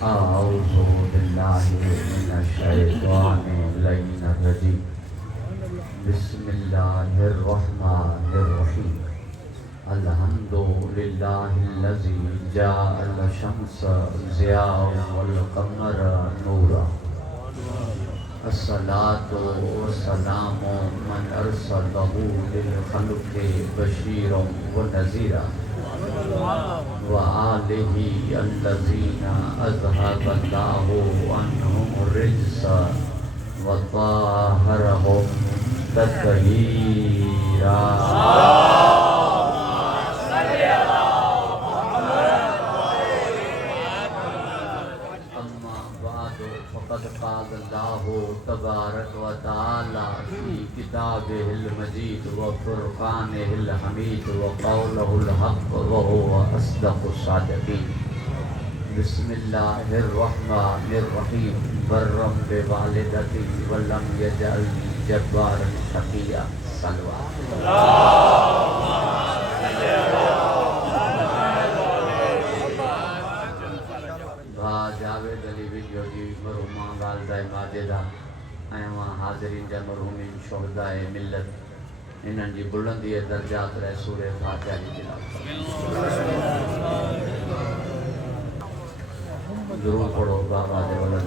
अऊज़ु बिल्लाहि मिनश्शैतानिर्रजीम। बिस्मिल्लाहिर्रहमानिर्रहीम। अल्हम्दुलिल्लाहिल्लज़ी जअल शम्सा ज़ियाअन वल क़मरा नूरा। अस्सलातु वस्सलामु मन अरसलहु लिल खल्क़ि बशीरन व नज़ीरा व आलिहि अल्लज़ीना अज़हबल्लाहु अन्हुम रिज्सा व ताहरहुम तत्हीरा। फ़क़द क़ाल अल्लाहु तबारक व तआला फ़ी किताबिहिल मजीद व फ़ुरक़ानिहिल हमीद व क़ौलुहुल हक़्क़ व हुवा अस्दक़ुस सादिक़ीन। बिस्मिल्लाहिर्रहमानिर्रहीम। बर्रम बिवालिदती व लम यजअलनी जब्बारन शक़िय्या। जावेद अली वीडियो जी मरहुमा वालदाए माजिदा ऐं हाज़िरीन जा मरहुमीन शुहदाए मिल्लत इन्हनि जी बुलंदी दर्जात रहे सूरे फातिहा जी तिलावत। ज़रूर पढ़ो बाबा दे वलद।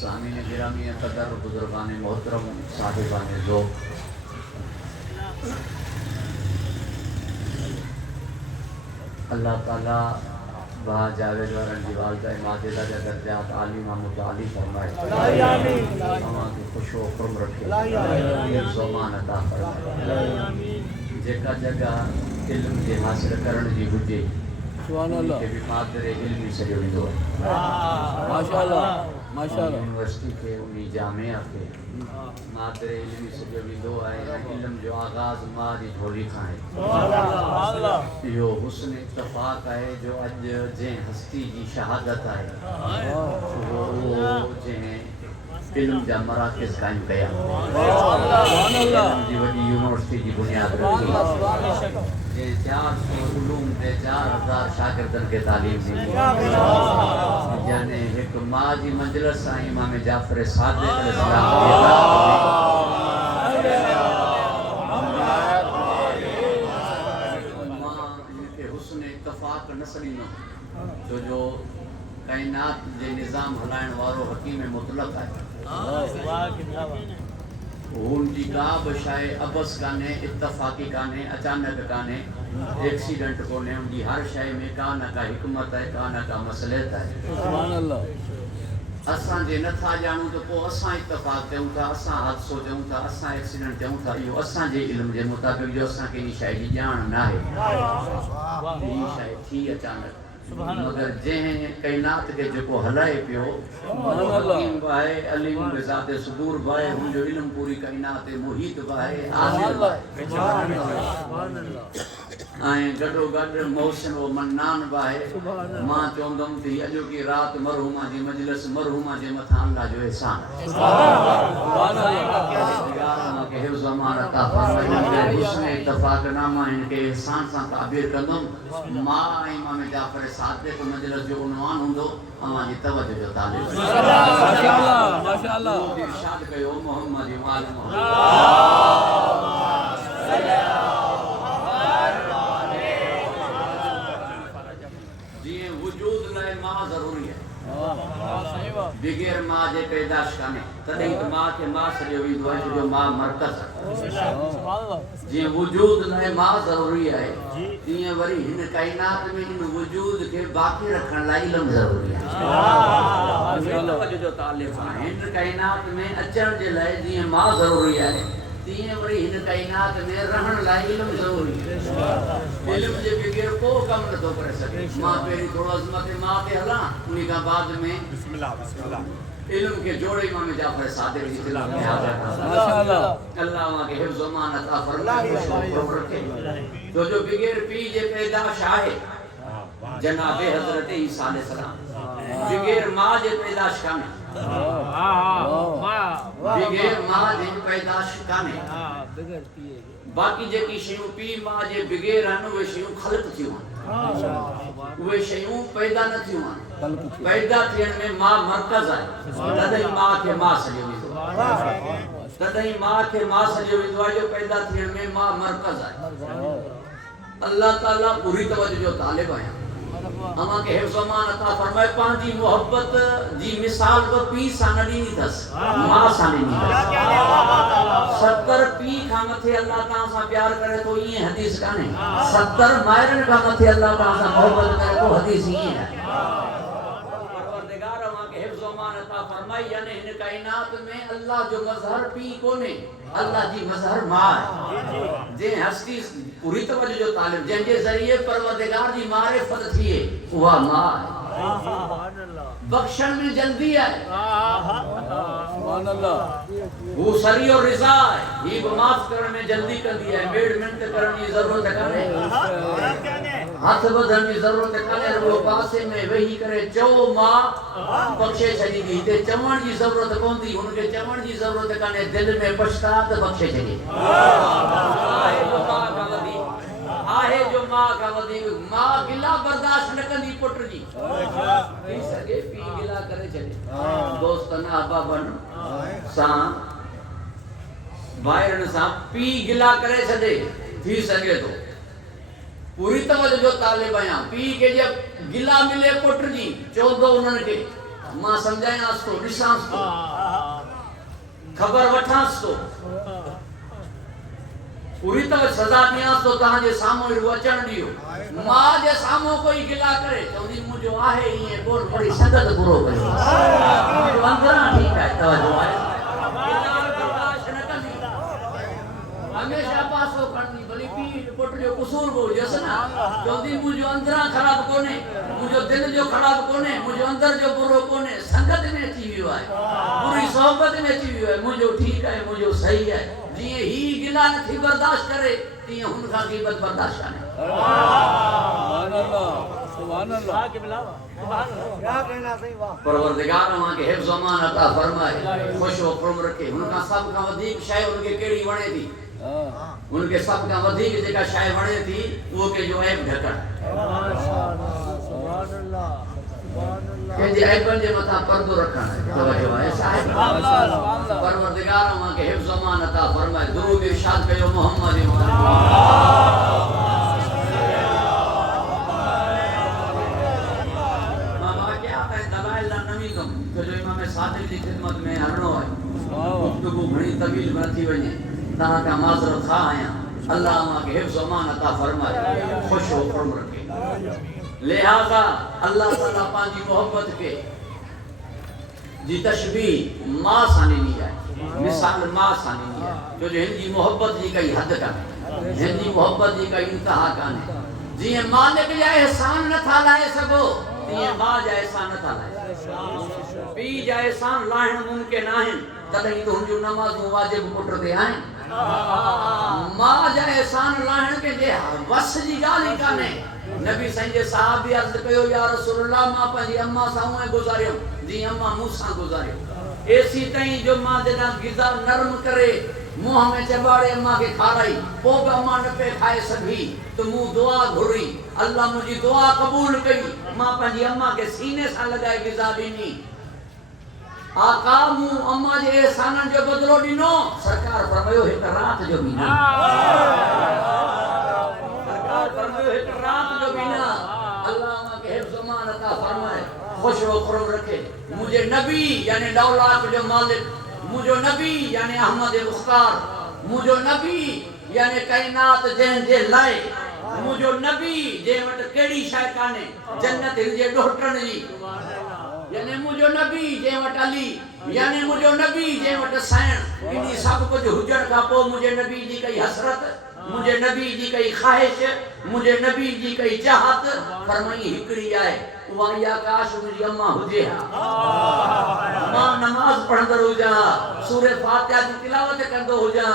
सामीन गिरामी क़दर बुजुर्गान मोहतरम साहिबान ज़ौक़, अल्लाह ताला बा जावेद वारन जी वालदा माजिदा जा दर्जात आलिमा मुताली फरमाए। अवां खे खुशो खुर्म रखे, ज़मान अता फरमाए। जेका जगह इल्म जे हासिल करण जी हुजे सुभानअल्लाह के भी मादरे इल्मी सॼो वेंदो आहे। माशाअल्लाह माशाअल्लाह। यूनिवर्सिटी के उन्हीं जामिया के मादरे इल्मी सॼो वेंदो आहे। इल्म जो आगाज़ मां जी झोली खां आहे। इहो हुस्न इत्तफ़ाक़ आहे जो अॼु जंहिं हस्ती जी शहादत आहे उहो जंहिं इल्म जा मराकिज़ क़ाइमु कया, इल्म जी वॾी यूनिवर्सिटी जी बुनियाद रखी, जंहिं 400 उलूम ते 4000 शागिर्दनि खे तालीम ॾिनी, यानी हिकु मां जी मंजिलस सां इमाम जाफ़र सादिक़ अलैहिस्सलाम इत्तफ़ाक़ न सॾींदुमि छो जो काइनात जे निज़ाम हलाइण वारो हकीम मुतलक़ आहे। हुनजी का बि शइ अबस कान्हे, इत्तफ़ाक़ी कान्हे, अचानक कान्हे, एक्सीडेंट कोन्हे। उनजी हर शइ में का न का हिकमत आहे, का न का मसलियत आहे। असां जे नथा ॼाणूं त पोइ असां इत्तफ़ाक़ चऊं था, असां हादसो चऊं था, असां एक्सीडेंट चऊं था। इहो असांजे इल्म जे मुताबिक़ जो असांखे इन शइ जी ॼाण न आहे। हीअ शइ थी अचानक, मगर जंहिं काइनात खे जेको हलाए पियो हकीम बि आहे, अलीम बि ज़ाते सुदूर बि आहे, हुनजो इल्म पूरी काइनात मुहीत बि आहे, ऐं गॾोगॾु मोहसिन व मन्नान बि आहे। मां चवंदुमि त हीअ अॼोकी राति मरहुमा जी मजलिस मरहुमा जे मथां अल्लाह जो एहसान आहे। इत्तफ़ाक़नामा हिन खे एहसान सां ताबीर कंदुमि। मां ऐं इमाम जाफ़र सादिक़ मजलिस जो उनवान हूंदो, अव्हां जी तवजो जो तालिब। माशाअल्लाह इरशाद कयो मोहम्मद वाल जीअं वजूद लाइ मां ज़रूरी आहे, बग़ैर मां जे पैदाश कान्हे, तॾहिं त मां खे मां सॼो वेंदो आहे जो मां मरकज़ आहे। जीअं वजूद लाइ मां ज़रूरी आहे, तीअं वरी हिन काइनात में इन वजूद खे बाक़ी रखण लाइ इल्म ज़रूरी आहे। जो तालिब आहे हिन काइनात में अचण जे लाइ जीअं मां ज़रूरी आहे, तीअं वरी हिन काइनात में रहण लाइ इल्म ज़रूरी आहे। इल्म जे बग़ैर को कमु नथो करे सघे। मां पहिरीं थोरो अज़मत मां ते हलां, उन खां बाद में इल्म के जोड़े इमाम जाफ़र सादिक़ जी तिलावत में हाज़िर माशाअल्लाह। अल्लाह के हिफ्ज़ मान अता फरमाए रखे। तो जो बग़ैर पी जे पैदाश आहे जनाब हज़रत ईसा अलैहिस्सलाम, बग़ैर मां जे पैदाश कान्हे, बग़ैर मां जे पैदाश कान्हे। बाकी जेकी शयूं पी मां जे बिगैर आहिनि उहे शयूं ख़लक़ थियूं आहिनि उहे शयूं पैदा न थियूं आहिनि पैदा थियण में मां मर्कज़ आहे तॾहिं मां खे मां सॼो वेंदो आहे तॾहिं मां खे मां सॼो वेंदो आहे जो पैदा थियण में मां मर्कज़ आहे अल्लाह ताला पूरी तवज्जो जो तालिब आहियां अमा के हिफ्ज़ अमान अता फरमाए पंहिंजी मोहब्बत जी मिसाल को पी सां न ॾींदी अथसि मां सां ॾींदी अथसि 70 पी खां मथे अल्लाह तां सां प्यार करे तो ईअं हदीस कान्हे 70 मायरनि खां मथे अल्लाह तां सां मोहब्बत करे तो हदीस ईअं आहे परवरदिगार अमा के हिफ्ज़ अमान अता फरमाई यानी हिन कायनात में अल्लाह जो मज़हर पी कोने अल्लाह जी मज़हर मां है जे हस्ती पूरी तवज्जो जो तालिब जंहिंजे ज़रिए परवरदिगार जी मारिफत थिए उहा मां है बख्शण में जल्दी है सुभान अल्लाह वो सरी और रिज़ा है ये माफ करण में जल्दी कंदी है मेड मिनट करण की जरूरत कान्हे हाथ बधण की जरूरत कान्हे वो पासे में वेही करे चओ मां बख्शे छॾींदी ते चवण जी जरूरत कोन्दी उनके चवण जी जरूरत कान्हे दिल में पछतात बख्शे छॾे आहे जो मां का वधी मां गिला बर्दाश्त न कंदी पुट जी थी सके पी गिला करे छॾे दोस्तन अहबाबन सां भाइरनि सां पी गिला करे छॾे थी सके तो पूरी तवज्जो जो तालिब आहियां पी के जब गिला मिले पुट जी चवंदो उन्हनि खे मां सम्झायांसि तो ॾिसांसि तो ख़बर वठांसि तो पूरी तरह सजा दियांसि तो तव्हांजे साम्हूं अहिड़ो अचण ॾियो मां जे साम्हूं कोई गिला करे चवंदी मुंहिंजो आहे ईअं बोल थोरी संगत पूरो कयो अंदरां ठीकु आहे तवज्जो आहे हमेशा पासो खणंदी भली पी पुट जो कुसूर बि हुजेसि न चवंदी मुंहिंजो अंदरां ख़राबु कोन्हे मुंहिंजो दिलि जो ख़राबु कोन्हे मुंहिंजो अंदर जो बुरो कोन्हे संगत में अची वियो आहे पूरी सोहबत में अची वियो आहे मुंहिंजो ठीकु आहे मुंहिंजो सही आहे जिए ही गिला नथी बर्दाश्त करे तीअं हुन खां ग़ीबत बर्दाश्त कान्हे सुभान अल्लाह क्या कहना सही वाह परवरदिगार मां के हिफ्ज़ अमान अता फरमाए खुश हो खुर्म रखे हुन खां सब खां वधीक शय उनके केड़ी वणे थी उनके सब खां वधीक जेका शय वणे थी वो के जो ऐब ढकण सुभान अल्लाह जे ऐबन जे मथा पर्दो रखण तवज्जो है साहिब परवरदिगार मां के हिफ्ज़ अमान अता फरमाए दुरूद इरशाद कयो मोहम्मद सादिक की खिदमत में हरणो है गुफ्तगू घणी तवील न थी वने तहां का माजरत खा आया अल्लाह मां के हिफ्ज़ अमान अता फरमाए खुश हो खुर्म रखे लिहाजा अल्लाह ताला पांजी मोहब्बत के जी तशबीह मां सानी नी है मिसाल मां सानी नी है जो हिंदी मोहब्बत जी कई हद का हिंदी मोहब्बत जी कई इंतहा काने जी मालिक जा एहसान न था लाए सको तीअं मां जा एहसान न था लाए पी जा एहसान लाहिण मुमकिन आहिनि तॾहिं तो हुनजूं नमाज़ूं वाजिब पुट ते आहिनि मां जा एहसान लाहिण के जे वस जी ॻाल्हि ई कान्हे नबी साईं जे साहबी अर्ज़ कयो या रसूलल्लाह मां पंहिंजी अम्मा सां उहे गुज़ारियो जीअं अम्मा मूंसां गुज़ारियो एसी ताईं जो मां जॾहिं ग़िज़ा नरम करे मुंह में चबाड़े अम्मा के खाराई पोइ बि अम्मा न पे खाए सघी तो मूं दुआ घुरी अल्लाह मुंहिंजी दुआ क़बूल कई मां पंहिंजी अम्मा के सीने सां लॻाए ग़िज़ा ॾिनी आका मूं अम्मा जे एहसाननि जो बदिलो ॾिनो सरकार फरमायो हिकु राति जो बि न सरकार फरमायो हिकु राति जो बि न अल्लाह अम्मा के हिफ्ज़ अमान अता फरमाए खुश हो खुर्म रखे मुझे नबी यानी दौलत जो मालिक मुझो नबी यानी अहमद मुख्तार मुझो नबी यानी कायनात जे लाए मुझो नबी जे वट केड़ी शय काने जन्नत जे ॾोहटण जी यानी मुझो नबी जे वट अली यानी मुझो नबी जे वट साइण इन सब कुछ हुजण का पो मुझे नबी जी कई हसरत मुझे नबी जी कई ख्वाहिश मुझे नबी जी कई चाहत फरमाई हिकड़ी आए उहा या काश मुझी अम्मा हुजे मां नमाज पढ़ंदड़ हुजा सूरह फातिहा जी तिलावत कंदो हुजा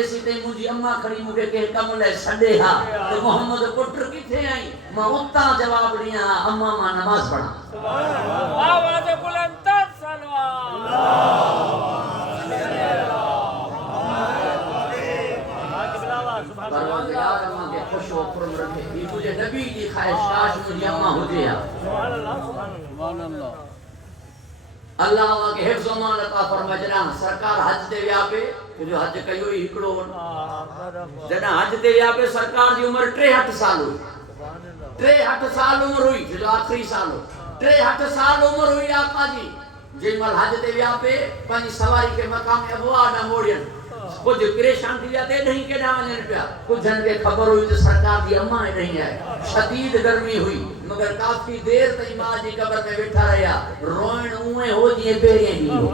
एसी ते मुझी अम्मा खड़ी मुके के कम ले छडे हा तो मोहम्मद पुत्र किथे आई मां उता जवाब दिया अम्मा मां नमाज पढ़ा सुभान अल्लाह आवाज बुलंद सलवात परवरदिगार अम्मा के खुश व खुर्म रखे ये मुझे नबी की ख्वाहिश काश मुझे अम्मा हो जाए सुभान अल्लाह अल्लाह के हिफ्ज़ व अमान अता फरमाए जना सरकार हज ते विया पे जो हज कयो ही हिकड़ो जना हज ते विया पे सरकार जी उम्र 63 साल हुई 63 साल उम्र हुई जो आखिरी साल हो 63 साल उम्र हुई आका जी जेमल हज ते विया पे पंज सवारी के मकाम अबवा ना मोड़ियन कुछ परेशान थी जाते नहीं के ना वजन पिया कुछ जन के खबर हुई तो सरकार दी अम्मा नहीं है शदीद गर्मी हुई मगर काफी देर तक मां जी कब्र में बैठा रहा रोण उए हो जिए पेरे नहीं हो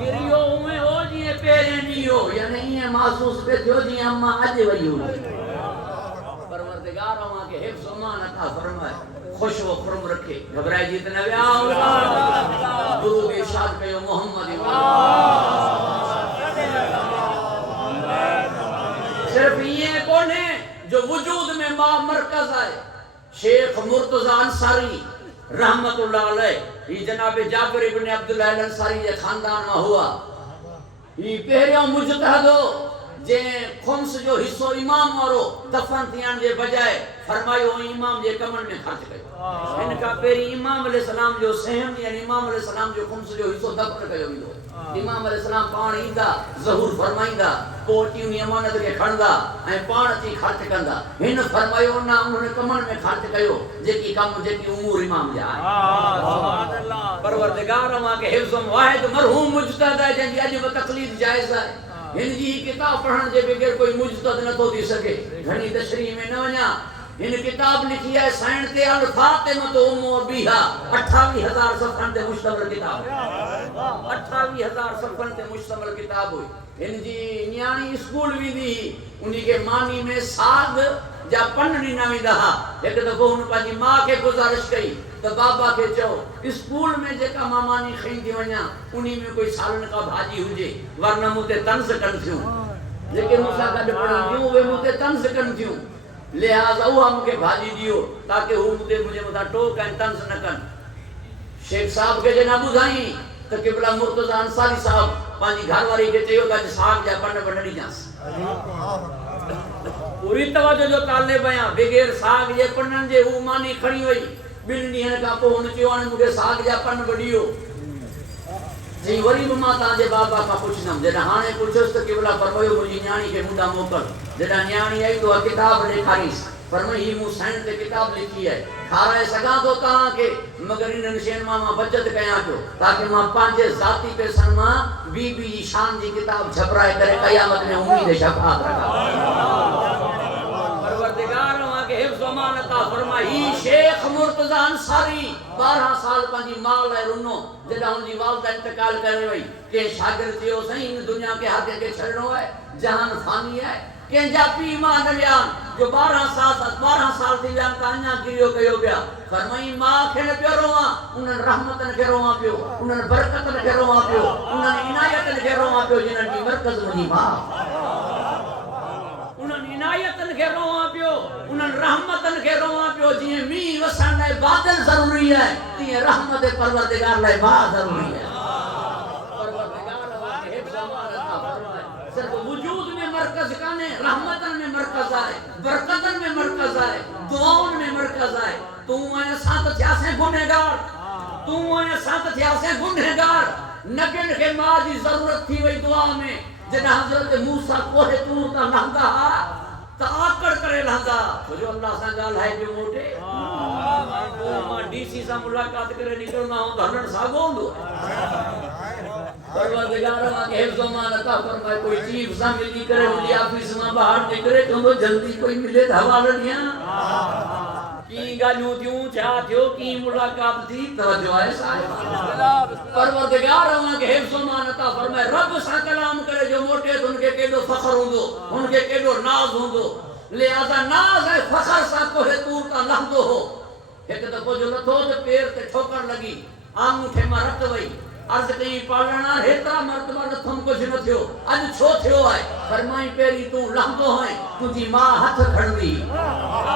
पेरियो उए हो जिए पेरे नहीं हो या नहीं है महसूस पे जो जी अम्मा आज वही हो परवरदिगार अम्मा के हिफ्ज़ अमान अता फरमाए खुश व खुर्म रखे घबराए जीत न विया दुरूद इरशाद कयो मोहम्मद सिर्फ ये कौन है जो वजूद में मां मरकज है शेख मुर्तजा अंसारी रहमतुल्लाह अलैह ये जनाब जाबिर इब्न अब्दुल्लाह अल अंसारी के खानदान में हुआ ये पहरियों मुजतहद जे खुम्स जो हिस्सो इमाम वारो दफन थियण जे बजाय फरमायो इमाम जे कमन में खर्च कयो इनका पेरी इमाम अलैहि सलाम जो सहम यानी इमाम अलैहि सलाम जो खुम्स जो हिस्सो दफन कयो विंदो इमाम अलैहि सलाम पाण ईंदा ज़हूर फरमाइंदा पोटी उन अमानत के खणदा ए पाण अची खर्च कंदा हिन फरमायो ना उन्होंने कमन में खर्च कयो जेकी काम जेकी उमूर इमाम जा सुभान अल्लाह परवरदिगार अमा के हिफ्ज़ वाहिद मरहूम मुजतहद है जंजी अज ब तकलीद जायज है इन जी किताब पढ़न जे बगैर कोई मुजतहद न तो थी सके घणी तशरीह में न वना इन किताब लिखी है साइंस ते अल फातिमा तो उम्म बिहा 28000 सफ़न ते मुश्तमिल किताब 28000 सफ़न ते मुश्तमिल किताब हुई इन जी न्याणी स्कूल विदी उनी के मानी में साग जा पन ॾिना वेंदा हा एक दफ़ो हुन पंहिंजी मां के गुज़ारिश कई तो बाबा के चो स्कूल में जेका मामानी खईंदी वञा उनी में कोई सालन का भाजी हुजे वरना मुते तंज कन थियूं लेकिन मुसा गड पढ़ी वे मुते तंज कन थियूं लिहाजा वो हमके भाजी दियो ताकि वो मुझे मथा टोक ऐं तंज न कन शेख साहब के जना बुधाई तो किबला मुर्तजा अंसारी साहब पांजी घरवारी के चयो का साग जा पन बनड़ी जास पूरी तवज्जो जो ताले बया बगैर साग जे पन्नन जे वो मानी खड़ी हुई बिन ॾींहनि का पो हुन चयो हाणे मूंखे साग जा पन वडियो जी वरी भी मां ताजे बाबा का पुछनम जॾहिं हाणे पुछियसि त केवला फरमायो मुंहिंजी न्याणी खे मुंडा मोकल जॾहिं न्याणी आई तो किताब ॾेखारीस फरमाई ही मूं साइंस ते किताब लिखी है खाराए सघां थो तव्हांखे मगर इन्हनि शयुनि मां बचत कयां पियो ताकि मां पंहिंजे ज़ाती पैसनि मां बीबी जी शान जी किताब छपराए करे क़यामत में उम्मीद शफ़ाअत रखां परवरदिगार के हिफ्ज़ अमान अता फरमाई शेख मुर्तजा अंसारी 12 साल पंहिंजी मां लाइ रुनो जॾहिं हुनजी वालदा इंतकाल करे वई के शागिर्द थियो सही इन दुनिया के हाथ के छड़नो है जहान फानी है के जा पी मां न बयान जो 12 साल थी विया त अञा गिरियो कयो पिया फरमाई मां खे न पियो रोवां उन्हनि रहमतनि खे रोवां पियो उन्हनि बरकतनि खे रोवां पियो उन्हनि इनायतनि खे रोवां पियो जिन्हनि जी मरकज़ मुंहिंजी मां उन्हनि इनायतनि खे रोवां पियो उन्हनि रहमतनि खे रोवां पियो जीअं मींहुं वसण लाइ बादल ज़रूरी है तीअं रहमत परवरदिगार लाइ मां ज़रूरी है परवरदिगार हिफ्ज़ अमान अता फरमाए सिर्फ वजूद में मरकज काने रहमतन में मरकज आए बरकतन में मरकज आए दुआउन में मरकज आए तू ऐं साथ थियासे गुनहगार तू ऐं साथ थियासे गुनहगार नबियन के मां जी जरूरत थी वई दुआ में जॾहिं हज़रत मूसा कोहे तूर ता लहंदा त आकड़ करे लहंदा जो अल्लाह सां ॻाल्हाए पियो मोटे मां डीसी सां मुलाकात करे निकिरंदा हूं त हलण साॻियो हूंदो परवरदिगार के हिफ्ज़ अमान अता फरमाए कोई चीफ सां मिली करे मुंहिंजी ऑफिस मां ॿाहिरि निकिरे चवंदो जल्दी कोई मिले त हवालो ॾियां की ॻाल्हियूं थियूं छा थियो की मुलाकात थी तवज्जो आहे साहिब परवरदिगार के हिफ्ज़ अमान अता फरमाए रब सां कलाम करे जो मोटे तो उनके केॾो फ़ख्र हूंदो उनके केॾो नाज़ हूंदो लिहाज़ा नाज़ ऐं फ़ख्र सां कोहे तूर तां लहंदो हो हिकु दफ़ो जो लथो त पेर ते ठोकर लगी आंगूठे मां रत वई अर्ज कई पालना हेतरा मर्तबा नथम कुछ न थियो अज छो थियो है फरमाई पेरी तू लहंदो है तुझी मां हाथ खड़दी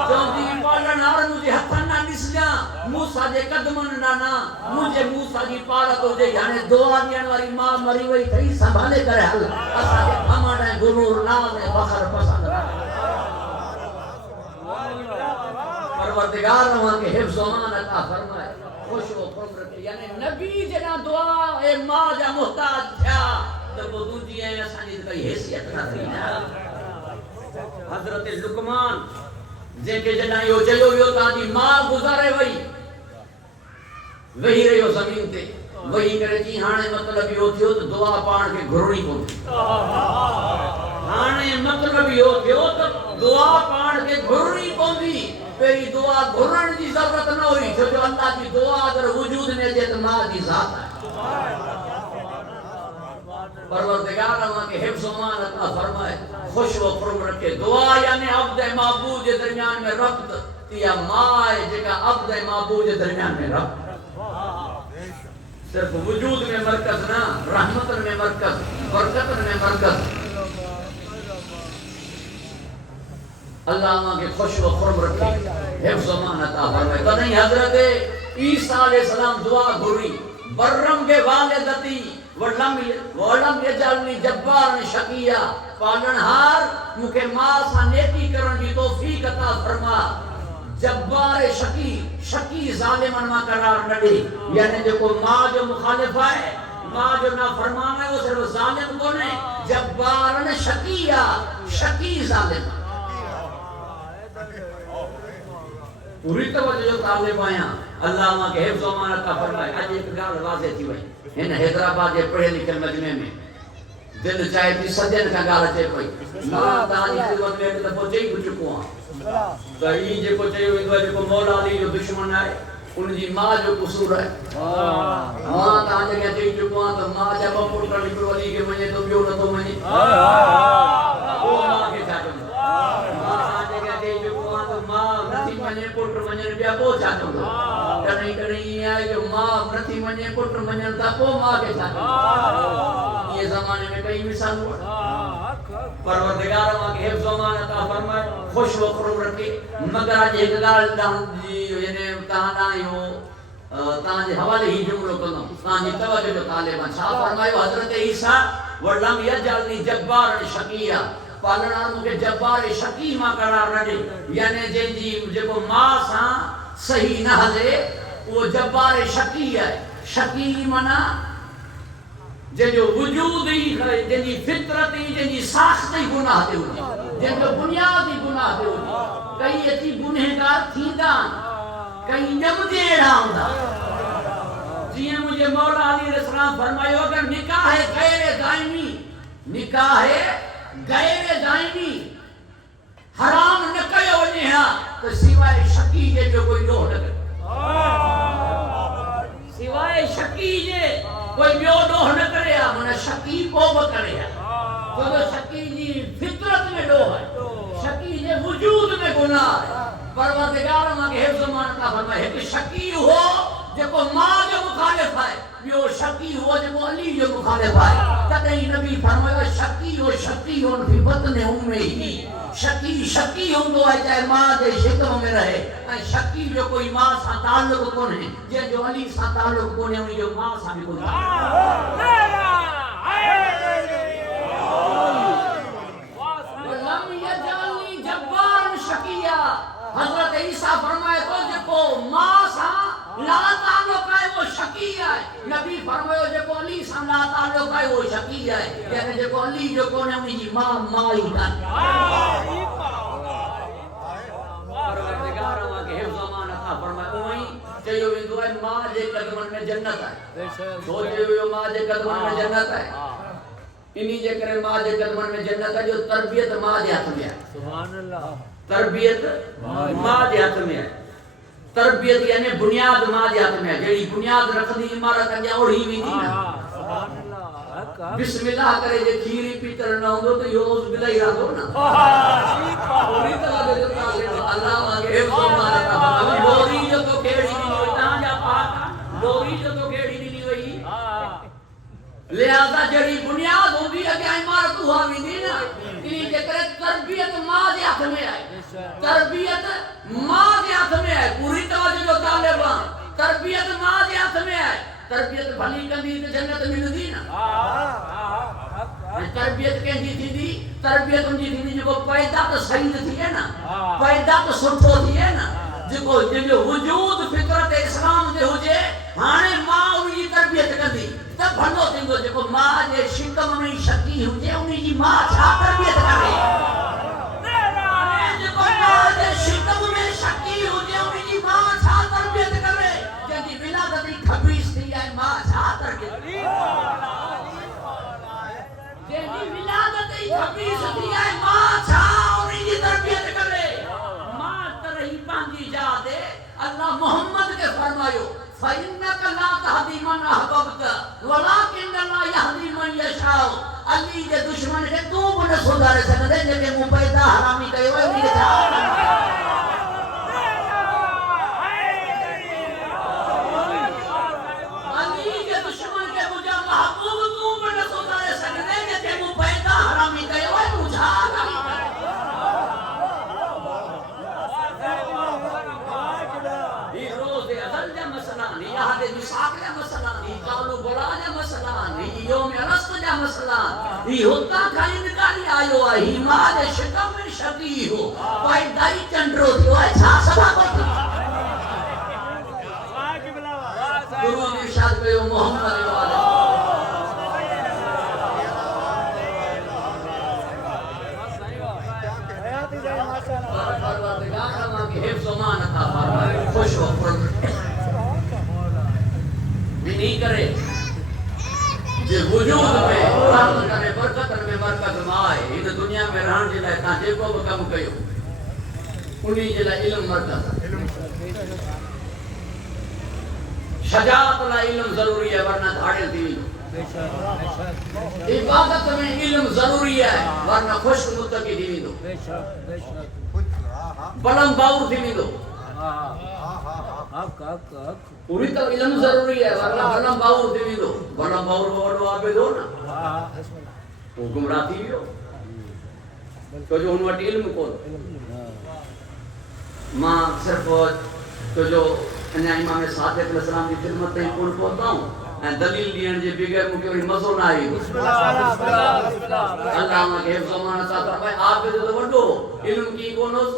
चौंदी पालना मुझे हथ ना दिसजा मूसा जे कदमन ना मुझे मूसा जी पार तो जे याने दुआ ॾियण वारी मां मरी वई थई संभाले करे हल असा के खमण गुरूर नाम फखर पसंद परवरदिगार वहां के हिफ्ज़ अमान अता फरमाए खुश हो खुश रखे यानी नबी जना दुआ ए मां जा मोहताज था तो वो दूजी है असांजी कोई हैसियत न थी हजरत लुकमान जेके जना यो चयो वियो ताजी मां गुज़ारे वही रहियो ज़मीन ते वही करे जी हाणे मतलब यो थियो तो दुआ पाण के घुरणी पवंदी हाणे मतलब यो थियो तो दुआ पाण के घुरणी पवंदी पेरी दुआ घुरण जी जरूरत न हुई छो जो अल्लाह की दुआ अगर वजूद में अचे तो मां जी ज़ात है परवरदिगार अल्लाह के हिफ्ज़ अमान अता फरमाए खुश व खुर्म रखे दुआ यानी अब्द महबूब के दरमियान में रब्त या मां जेका अब्द महबूब के दरमियान में रब्त सिर्फ वजूद में मरकज ना रहमत में मरकज बरकत में मरकज अल्लाह के खुश व खुर्म रखे हिफ्ज़ अमान अता फरमाए तने हजरत ईसा अलैहि सलाम दुआ घुरी बर्रम के वालिदती वलम यजलनी जब्बारन शकिया पालनहार मुके मां सा नेकी करण की तौफीक अता फरमा जब्बार शकी शकी जालिमन मा करार न दे यानी जो मां जो मुखालिफ है मां जो ना फरमान है वो सिर्फ जालिम कोने जब्बारन शकिया शकी जालिम पूरी तवज्जो तालिब आया अल्लाह मा के हिफ्ज़ अमान अता फरमाए आज एक गाल वाज़े थी वई इन हैदराबाद के पढ़े लिखे मजमे में दिल चाहे थी सजन का गाल चे पई मां तानी खिदमत में तो पहुंचे ही चुको हां तो ई जेको चयो वेंदो जेको मौला अली जो दुश्मन है उनजी मां जो कसूर है मां ता जगह चई चुको हां तो मां जा पुट निकरो अली के मने तो बियो न तो मने ओ मां के छा कंदो मां ता जगह चई चुको हां तो मां नथी मने पुट मने बिया को छा कंदो कहीं कहीं है जो मां नथी मने पुट मने ता को मां के छा कंदो ये जमाने में कई मिसाल परवरदिगार मा के हिफ्ज़ अमान अता फरमाए खुश व खुर्म रखे मगर आज एक गाल जी यानी ताना यो तां जे हवाले ही जुमलो कनो तां जी तवज्जो जो तालिबान छा फरमायो हजरत ईसा वलम यजलनी जब्बारन शकिया पालना मुके जब्बार शकी मा करार न दे यानी जे जी जेको मां सा सही न हले वो जब्बार शकी है शकी माना जो वजूद ही है जेजी फितरत ही जेजी साख्त ही गुनाह दे होती जो बुनियादी गुनाह दे होती कई अची गुनहगार थींदा कई जमजेड़ा होंदा जिए मुझे मौला अली अलैहिस्सलाम फरमायो अगर निकाह है गैर दायमी हराम न कयो वने हा तो सिवाय शकी जे जो कोई डोह न सिवाय शकी जे कोई बियो डोह न करे मन शकी को ब करे तो शकी जी फितरत में डोह है शकी जे वजूद में गुनाह है परवरदिगार मा के हिफ्ज़ अमान अता फरमाए एक शकी हो जेको मां जो मुखालिफ है बियो शकी हो जेको अली जो मुखालिफ है तदई नबी फरमायो शकी हो फी बतन उम्मे ही शकी होंदो है चाहे मां जे शिकम में रहे ऐं शकी जो कोई मां सा ताल्लुक कोने जे जो अली सा ताल्लुक कोने उनी जो मां सा भी कोने वलम यजलनी जब्बारन शकिया हजरत ईसा फरमाए तो जेको मां सा ला ताल्लुक है वो शकी है नबी फरमायो जेको अली सा ला ताल्लुक है वो शकी है यानी जेको अली जो कोने उनी जी मां ही का परवरदिगार मा के हिफ्ज़ अमान अता फरमाए ओई चयो वेंदो है मां जे कदमन में जन्नत है सोचो यो मां जे कदमन में जन्नत है इन्हीं जे करे मां जे कदमन में जन्नत है जो तरबियत मां जे हाथ में है सुभान अल्लाह तरबियत मां जे हाथ में है तरबियत यानी बुनियाद मां जे हाथ में है जेडी बुनियाद रखदी इमारत अगे ओढ़ी वेंदी ना सुभान अल्लाह बिस्मिल्लाह करे जे खीरी पीतल न होंदो तो यो उस बिलाई रादो ना पूरी तरह दे अल्लाह मांगे हिफ्ज़ अमान अता फरमाए लोरी जो तो केड़ी नहीं ता जा पाक लोरी जो तो केड़ी नहीं हुई लिहाजा जेडी बुनियाद होंदी अगे इमारत हुआ वेंदी ना इनी जे करे तरबियत मां जे हाथ में है तरबियत मां जे हाथ में है पूरी तवज्जो जो तालिबान तरबियत मां जे हाथ में है तरबियत भली कंदी तो जन्नत मिलदी ना तरबियत केंदी थींदी तरबियत उनजी थींदी जो पैदा तो सही थी है ना पैदा तो सुठो थी है ना जेको जो वजूद फितरत इस्लाम जे हुजे हाने मां उनजी तरबियत कंदी त भलो थींदो जेको मां जे शिकम में शकी हुजे उनजी मां छा तरबियत करे जेको मां जे शिकम में शकी हुजे उनजी मां छा तरबियत करे जंहिंजी विलादत ई खबीस थी आहे मां छा तरबियत जंहिंजी विलादत ई खबीस थी आहे मां छा उनजी तरबियत करे मां तरही पंहिंजी जा दे अल्लाह मोहम्मद के फरमायो फइन्नका ला तहदी मन अहबब्त वलाकिन अल्लाह यहदी मन यशाउ अली जे दुश्मन के तू बि न सुधारे सघंदे जेके मूं पैदा हरामी कयो आहे उनखे छा अली जे दुश्मन के मुंहिंजा महबूब तू बि न सुधारे सघंदे जेके मूं पैदा हरामी कयो आहे तूं छा ही होता खाली निकाली आयो है ही मां दे शिकम में शकी हो भाई दाई चंद्रो थियो है छा सभा को गुरु इरशाद कयो मोहम्मद वाले परवरदिगार मां के हिफ्ज़ मान अता फरमाए खुश हो नहीं करे जे वजूद में कुरान करे बरकत में बरकत माए इन दुनिया में रहण जे लाए ता जेको भी कम कयो उनी जे लाए इल्म मरकत शजाअत ला इल्म जरूरी है वरना धाड़े थी इबादत में इल्म जरूरी है वरना खुश मुत्तकी थी वेंदो बलम बाउर थी वेंदो पूरी तो इल्म जरूरी है वरना बलम बाउर थी वेंदो बलम बाउर वडो आबेदो ना वो गुमराह थी वियो तो जो उन वटि इल्म कोन मां सिर्फ तो जो अञा इमाम सादिक अलैहिस्सलाम जी खिदमत ताईं कोन पहुंचाऊं ऐं दलील ॾियण जे बगैर मूंखे वरी मज़ो न आहे अल्लाह मूंखे हिफ्ज़ मान अता फरमाए आबिद तो वॾो इल्म की कोनोसि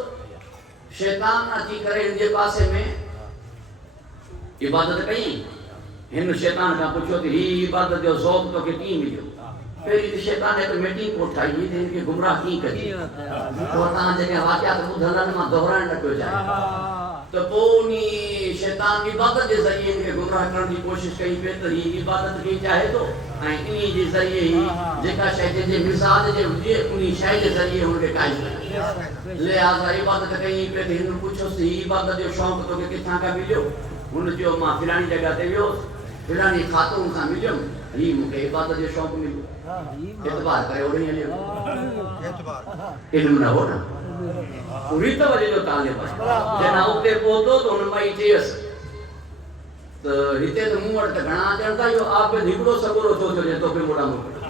शैतान अची करे इन जे पासे में इबादत कई हिन शैतान का पुछो थी ही इबादत जो ज़ौक़ तोखे कीअं मिलियो पहिरीं त शैतान हिकु मीटिंग कोठाई त हिनखे गुमराह कीअं कजे पोइ तव्हां जेके वाक़ियात ॿुधल आहिनि मां दोहराइण न पियो चाहियां त पोइ उन शैतान इबादत जे ज़रिए हिनखे गुमराह करण जी कोशिशि कई पई त हीअ इबादत खे चाहे थो ऐं इन जे ज़रिए ई जेका शइ जंहिंजे मिज़ाज जे हुजे उन शइ जे ज़रिए हुनखे काइम करे लिहाज़ा इबादत कई पई त हिन पुछियोसि हीअ इबादत जो शौक़ु तोखे किथां खां मिलियो हुन चयो मां फिलानी जॻह ते वियोसि फिलानी ख़ातून सां मिलियुमि हीअ मूंखे इबादत जो शौक़ु मिलियो एतबार करे ओड़े हलियो इल्म न हो न पूरी तवज्जो जो तालिब आहे जना उते पहुतो त हुन माई चयसि त हिते त मूं वटि त घणा अचनि था इहो आबिद हिकिड़ो सगोरो छो थियो जे तोखे मोड़ा मोकिलियो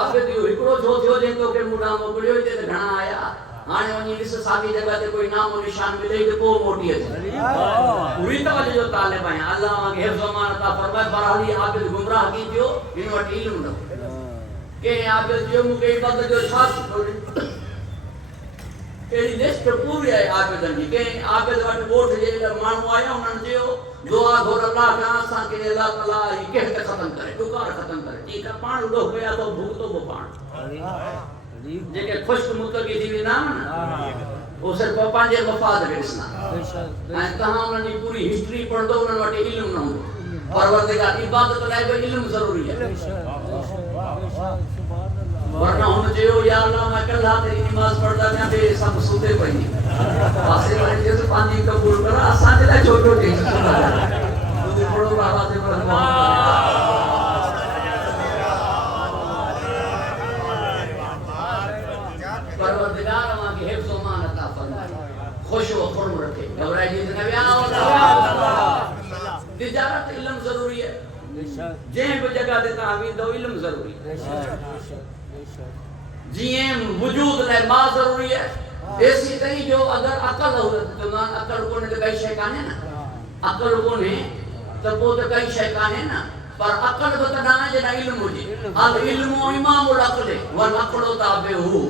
आबिद इहो हिकिड़ो छो थियो जे तोखे मोड़ा मोकिलियो हिते त घणा आया हाणे वञी ॾिस साॻी जॻह ते कोई नामो निशान मिले त पोइ मोटी अचे पूरी तवज्जो जो तालिब आहियां अल्लाह मूंखे हिफ्ज़ मान अता फरमाए बरहाली आबिद गुमराह की थियो हिन वटि इल्म न के आबिद जो मूंखे इबादत जो छा कहिड़ी लिस्ट पूरी आहे आबिदनि जी कंहिं आबिद वटि ॻोठ जे माण्हू आया उन्हनि चयो दुआ घुर अल्लाह खां असांखे अल्लाह ताला ही कहत ख़तम करे ॾुकार ख़तम करे ठीकु आहे पाण उॾो कया तो भुगतो बि पाण जेके खुश्क मुतकी थी वेंदा न वो सिर्फ पंहिंजे मफ़ाद खे ॾिसंदा ऐं तव्हां उन्हनि जी पूरी हिस्ट्री पढ़ंदो उन्हनि वटि इल्म न हूंदो परवरदिगार इबादत लाइ बि इल्म ज़रूरी आहे वरना हुन चयो या अल्लाह मैं कल्ह तेरी नमाज़ पढ़दा थियां ते सभु सुते पई पासे वारे चयो पंहिंजी क़बूल कर असांजे लाइ छो छो टेंशन सुठा तुंहिंजो पढ़ो आवाज़ पर परवरदिगार मांखे हिफ्ज़ मान अता फरमाए खुश व खुर्म रखे घबराइजी न विया तिजारत इल्म जरूरी है जंहिं बि जगह ते तव्हां वेंदो इल्म जरूरी है जीअं वजूद लाइ मां ज़रूरी है ऐसी तई जो अगर अकल हो तो ना अकल कोने त काई शइ कान्हे न अकल कोने त पोइ त काई शइ कान्हे न पर अकल बि तॾहिं जॾहिं इल्म हुजे अल इल्मु इमामुल अक़ल वल अक़ल ताबिअहू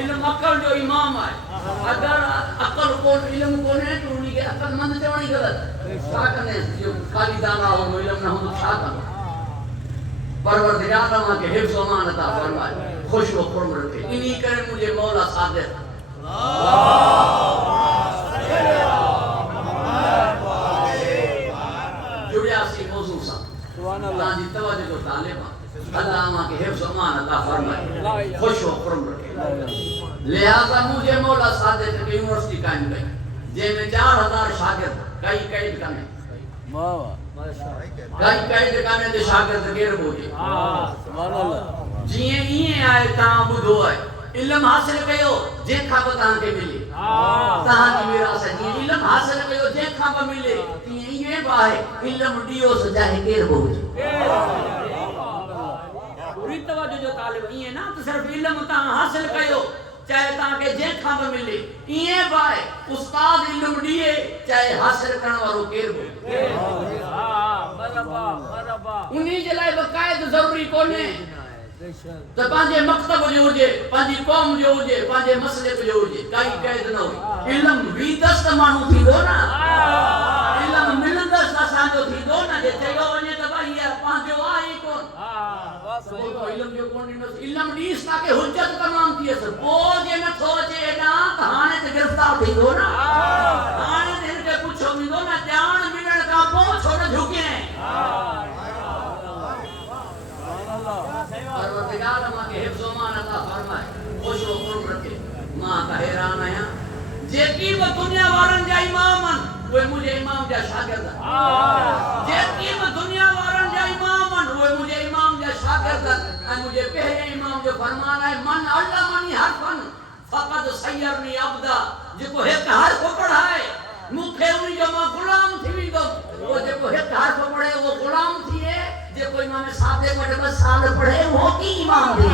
इल्म अकल जो इमाम है अगर अकल को इल्म को ने तो उन्हीं के अकल मंद चवणी गलत छा कने जो खाली दाना हो इल्म न हो छा कने परवरदिगार तव्हां के हिफ्ज़ अमान अता फरमाए खुश व खुर्म रखे इन्हीं करे मुझे मौला सादिक जुड़ियासी मौजू सा सुभान अल्लाह जी तवज्जो जो तालिबा अल्लाह अमा के हिफ्ज़ अमान अता फरमाए खुश व खुर्म रखे लिहाजा मुझे मौला सादिक की यूनिवर्सिटी कायम कई जे में 4000 शागिर्द कई कैद कने वाह कई कैद कने ते शागिर्द केर बोजे सुभान अल्लाह जिए इए आए ता बुधो है इल्म हासिल कयो जे खाब तां के मिले तां की विरासत जी इल्म हासिल कयो जे खाब मिले ती इए बाहे इल्म दियो सजाए केर बोजे पूरी तवज्जो जो तालिब इए ना तो सिर्फ इल्म तां हासिल कयो चाहे ताके जे खाब मिले इए बाहे उस्ताद इल्म दिए चाहे हासिल करन वालो केर बोजे हां बराबर उन्हीं जे लाए बकायद जरूरी कोने तो पांजे मकतब जो हुजे पांजी कौम जो हुजे पांजे मसले जो हुजे काई कैद न हो इल्म विदस्त मानू थींदो ना इल्म मिलंदस असां जो थींदो ना जे चयो वने त भाई यार पांजो आई कोन तो इल्म जो कोन इल्म दीस ताके हुज्जत तमाम थी अस पो जे न थो जे ना त हाने ते गिरफ्तार थींदो ना हाने ते इनके पुछो मिलो ना जान मिलण का पो छोड़ झुके परवरदिगार अमा के हिफ्ज़ अमान अता फरमाए खुश व खुर्म रखे मां का हैरान आया जेकी व दुनिया वारन जा इमामन वे मुझे इमाम जा शागिर्द जेकी व दुनिया वारन जा इमामन वे मुझे इमाम जा शागिर्द ऐ मुझे पहले इमाम जो फरमान है मन अल्लामनी हरफन फकद सयरनी अब्दा जेको एक हरफ पढ़ाए मुखे उनी जो मां गुलाम थी विदो वो जेको एक हरफ पढ़े वो गुलाम थिए जे कोई इमाम सादिक वटे 10 साल पढ़े वो की इमाम थी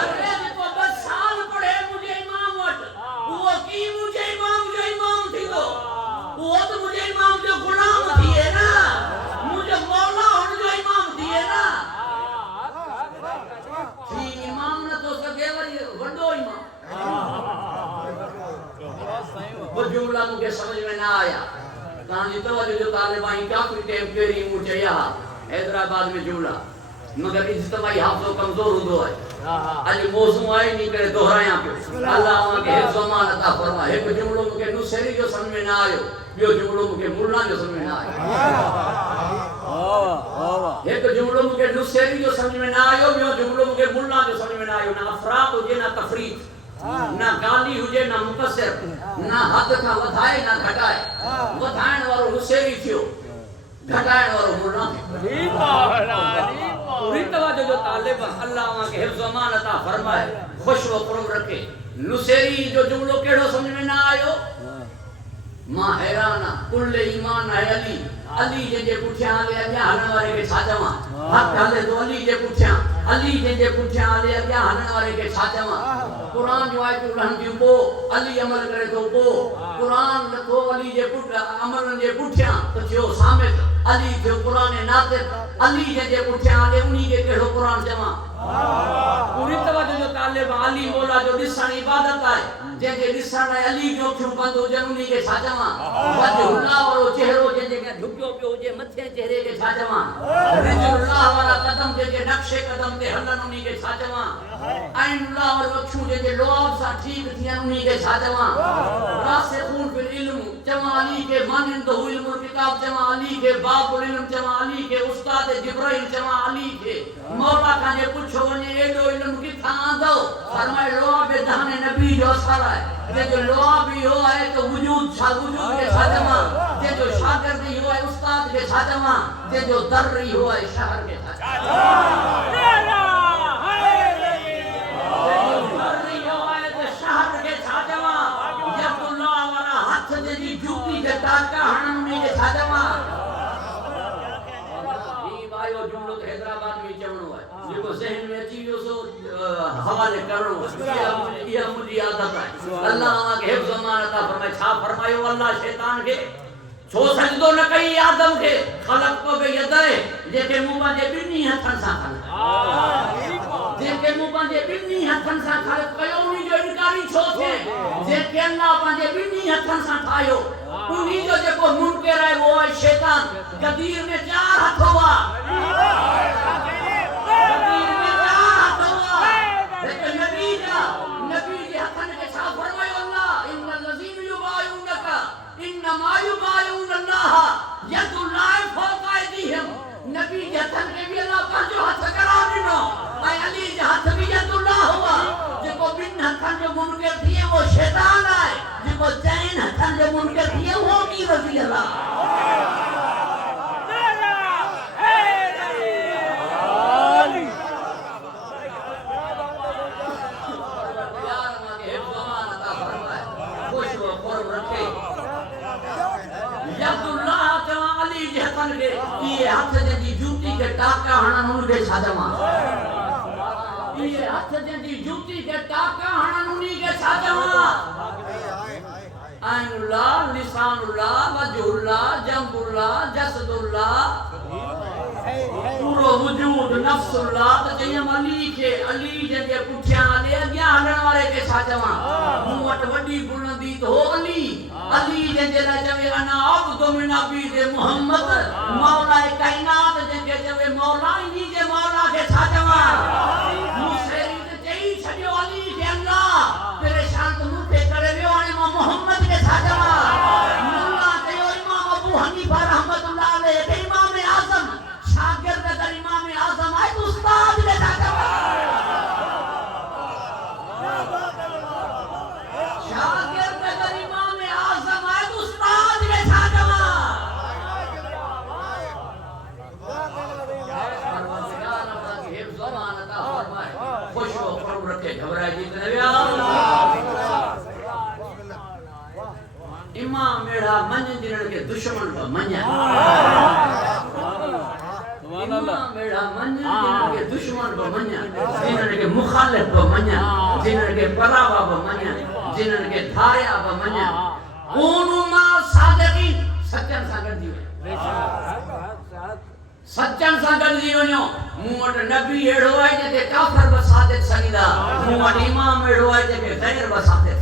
अरे जेको 10 साल पढ़े मुझे इमाम वट वो की मुझे इमाम जो इमाम थी तो वो तो मुझे इमाम जो गुलाम थिए ना मुझे मौला उन जो इमाम थिए ना जी इमाम न तो सके वरी वडो इमाम वो जुमला मुझे समझ में ना आया तांजी तवज्जो जो तालिबाई काफी टाइम केरी मु चया हैदराबाद में जुमला मगर इज्तिमाई हाफिज़ो कमजोर हुंदो है अज मौजू आई नी करे दोहराया पे अल्लाह अमा के हिफ्ज़ अमान अता फरमाए एक जुमलो मुके नुसैरी जो समझ में ना आयो बियो जुमलो मुके मुल्ला जो समझ में ना आयो वाह एक जुमलो मुके नुसैरी जो समझ में ना आयो बियो जुमलो मुके मुल्ला जो समझ में ना आयो ना अफराद हुजे ना तफरीद ना गाली हुजे ना मुकस्सर ना हद का वधाए ना घटाए वधाएण वालो हुसैनी थियो घटाएण वालो मुल्ला पूरी तवज्जो जो तालिब अल्लाह वा के हिफ्ज़ अमान अता फरमाए खुश व खुर्म रखे नुसैरी जो जुमलो केड़ो समझ में ना आयो मां हैरान कुल ईमान है अली अली जे पुठिया ले अॻियां हलण वारे के छा चवां हक हले तो अली जे पुठिया अली जे पुठिया ले अॻियां हलण वारे के छा चवां कुरान जो आयतूं रहन थियूं पो अली अमल करे तो पो कुरान लथो अली जे पुठ अमल जे पुठिया तो थियो सामित अली थियो कुरान नातिक अली जे पुठिया ले उनी के केड़ो कुरान चवां पूरी तवज्जो जो तालिब अली मौला जो दिसण इबादत है जे दिसण अली जो अखियूं बंद हो उनी के छा चवां वजहुल्लाह वारो चेहरो जे झुकियो पियो जे मथे चेहरे के छा चवां रिजुल्लाह वाला कदम जे नक्शे कदम ते हलन उनी के छा चवां ऐनुल्लाह वारो अखियूं जे लोआब सा ठीक थियन उनी के छा चवां रासिखून फिल इल्म चवां अली के मानिंदो इल्म किताब चवां अली के बाबुल इल्म चवां अली के उस्ताद जिब्राइल चवां अली के मौला का ने पूछो वने एडो इल्म किथा आंदो फरमाए लोआब दाने नबी जो असर है जे जो लोआब ही हो है तो वजूद के छा चवां जे जो शागिर्द ही हो है उस्ताद के छा चवां जे जो दर ही हो है शहर के छा चवां टाका हणन में छा चवां ई वायो जुमलो तो हैदराबाद में चवणो है जेको ज़हन में अची वियो सो हवाले करणो इहा मुंहिंजी आदत है अल्लाह के हिफ्ज़ अमान अता फरमाए छा फरमायो अल्लाह शैतान के छो सजदो न कई आदम के खलक तो बे यदे जेके मुंह जे बिन्नी हथन सां खल जेके मुंह जे बिन्नी हथन सां खल कयो उनी जो इनकारी छो थे जेके अल्लाह पंहिंजे बिन्नी हथन सां ठाहियो उनी जो जेको मुनकर आहे वो आहे शैतान गदीर में 4 हथ हुआ गदीर में 4 हथ हुआ लेकिन नबी के हथन के छा फरमायो अल्लाह इन्नल लज़ीना युबायुनका इन्नमा युबायुन अल्लाह यदुल्लाहि फौका अयदीहिम नबी के हथन के भी अल्लाह पंहिंजो हथ करार ॾिनो ऐं अली जे हथ भी यदुल्लाह हुआ जेको ॿिन हथन जो मुनकर थिए वो शैतान आहे जेको 4 हथन जो मुनकर थिए वो की रज़ी अल्लाह ये हाथ जी जूती के टाका हणन उनके छाजमा ये हाथ जी जूती के टाका हणन उनी के छाजमा ऐनुल्लाह लिसानुल्लाह वजहुल्लाह जंबुल्लाह जसदुल्लाह पूरो वजूद नफ्सुल्लाह त जयम अली जे पुठियां हले अॻियां हलण वारे के छाजमा मूं वटि वॾी बुलंदी तो अली जे लाइ चवे अना अब्दु मिन अबीद मुहम्मद मौला कायनात जे चवे मौला इनी जे मौला के छा चवा मुसरी ते चई छडियो अली के अल्लाह तेरे शान तो मुठे करे वियो हाणे मां मुहम्मद के छा चवा मुल्ला चयो इमाम अबू हनीफा रहमतुल्लाह अलैहि के इमाम आजम शागिर्द कर इमाम आजम है तो उस्ताद के छा चवा शागिर्द कर इमाम आजम है तो उस्ताद के छा चवा इमाम मेरा मन जिनन के दुश्मन पर मन्या इमाम मेरा मन जिनन के दुश्मन पर मन्या जिनन के मुखालिफ पर मन्या जिनन के परावा पर मन्या जिनन के धारिया पर मन्या कोनु मा सादिकीन सच्चन सां गॾिजी सच्चन सां गॾिजी वञो मूं वटि नबी अहिड़ो आहे जेके काफ़िर बि सादिक सघंदा मूं वटि इमाम अहिड़ो आहे जेके ग़ैर बि सादिक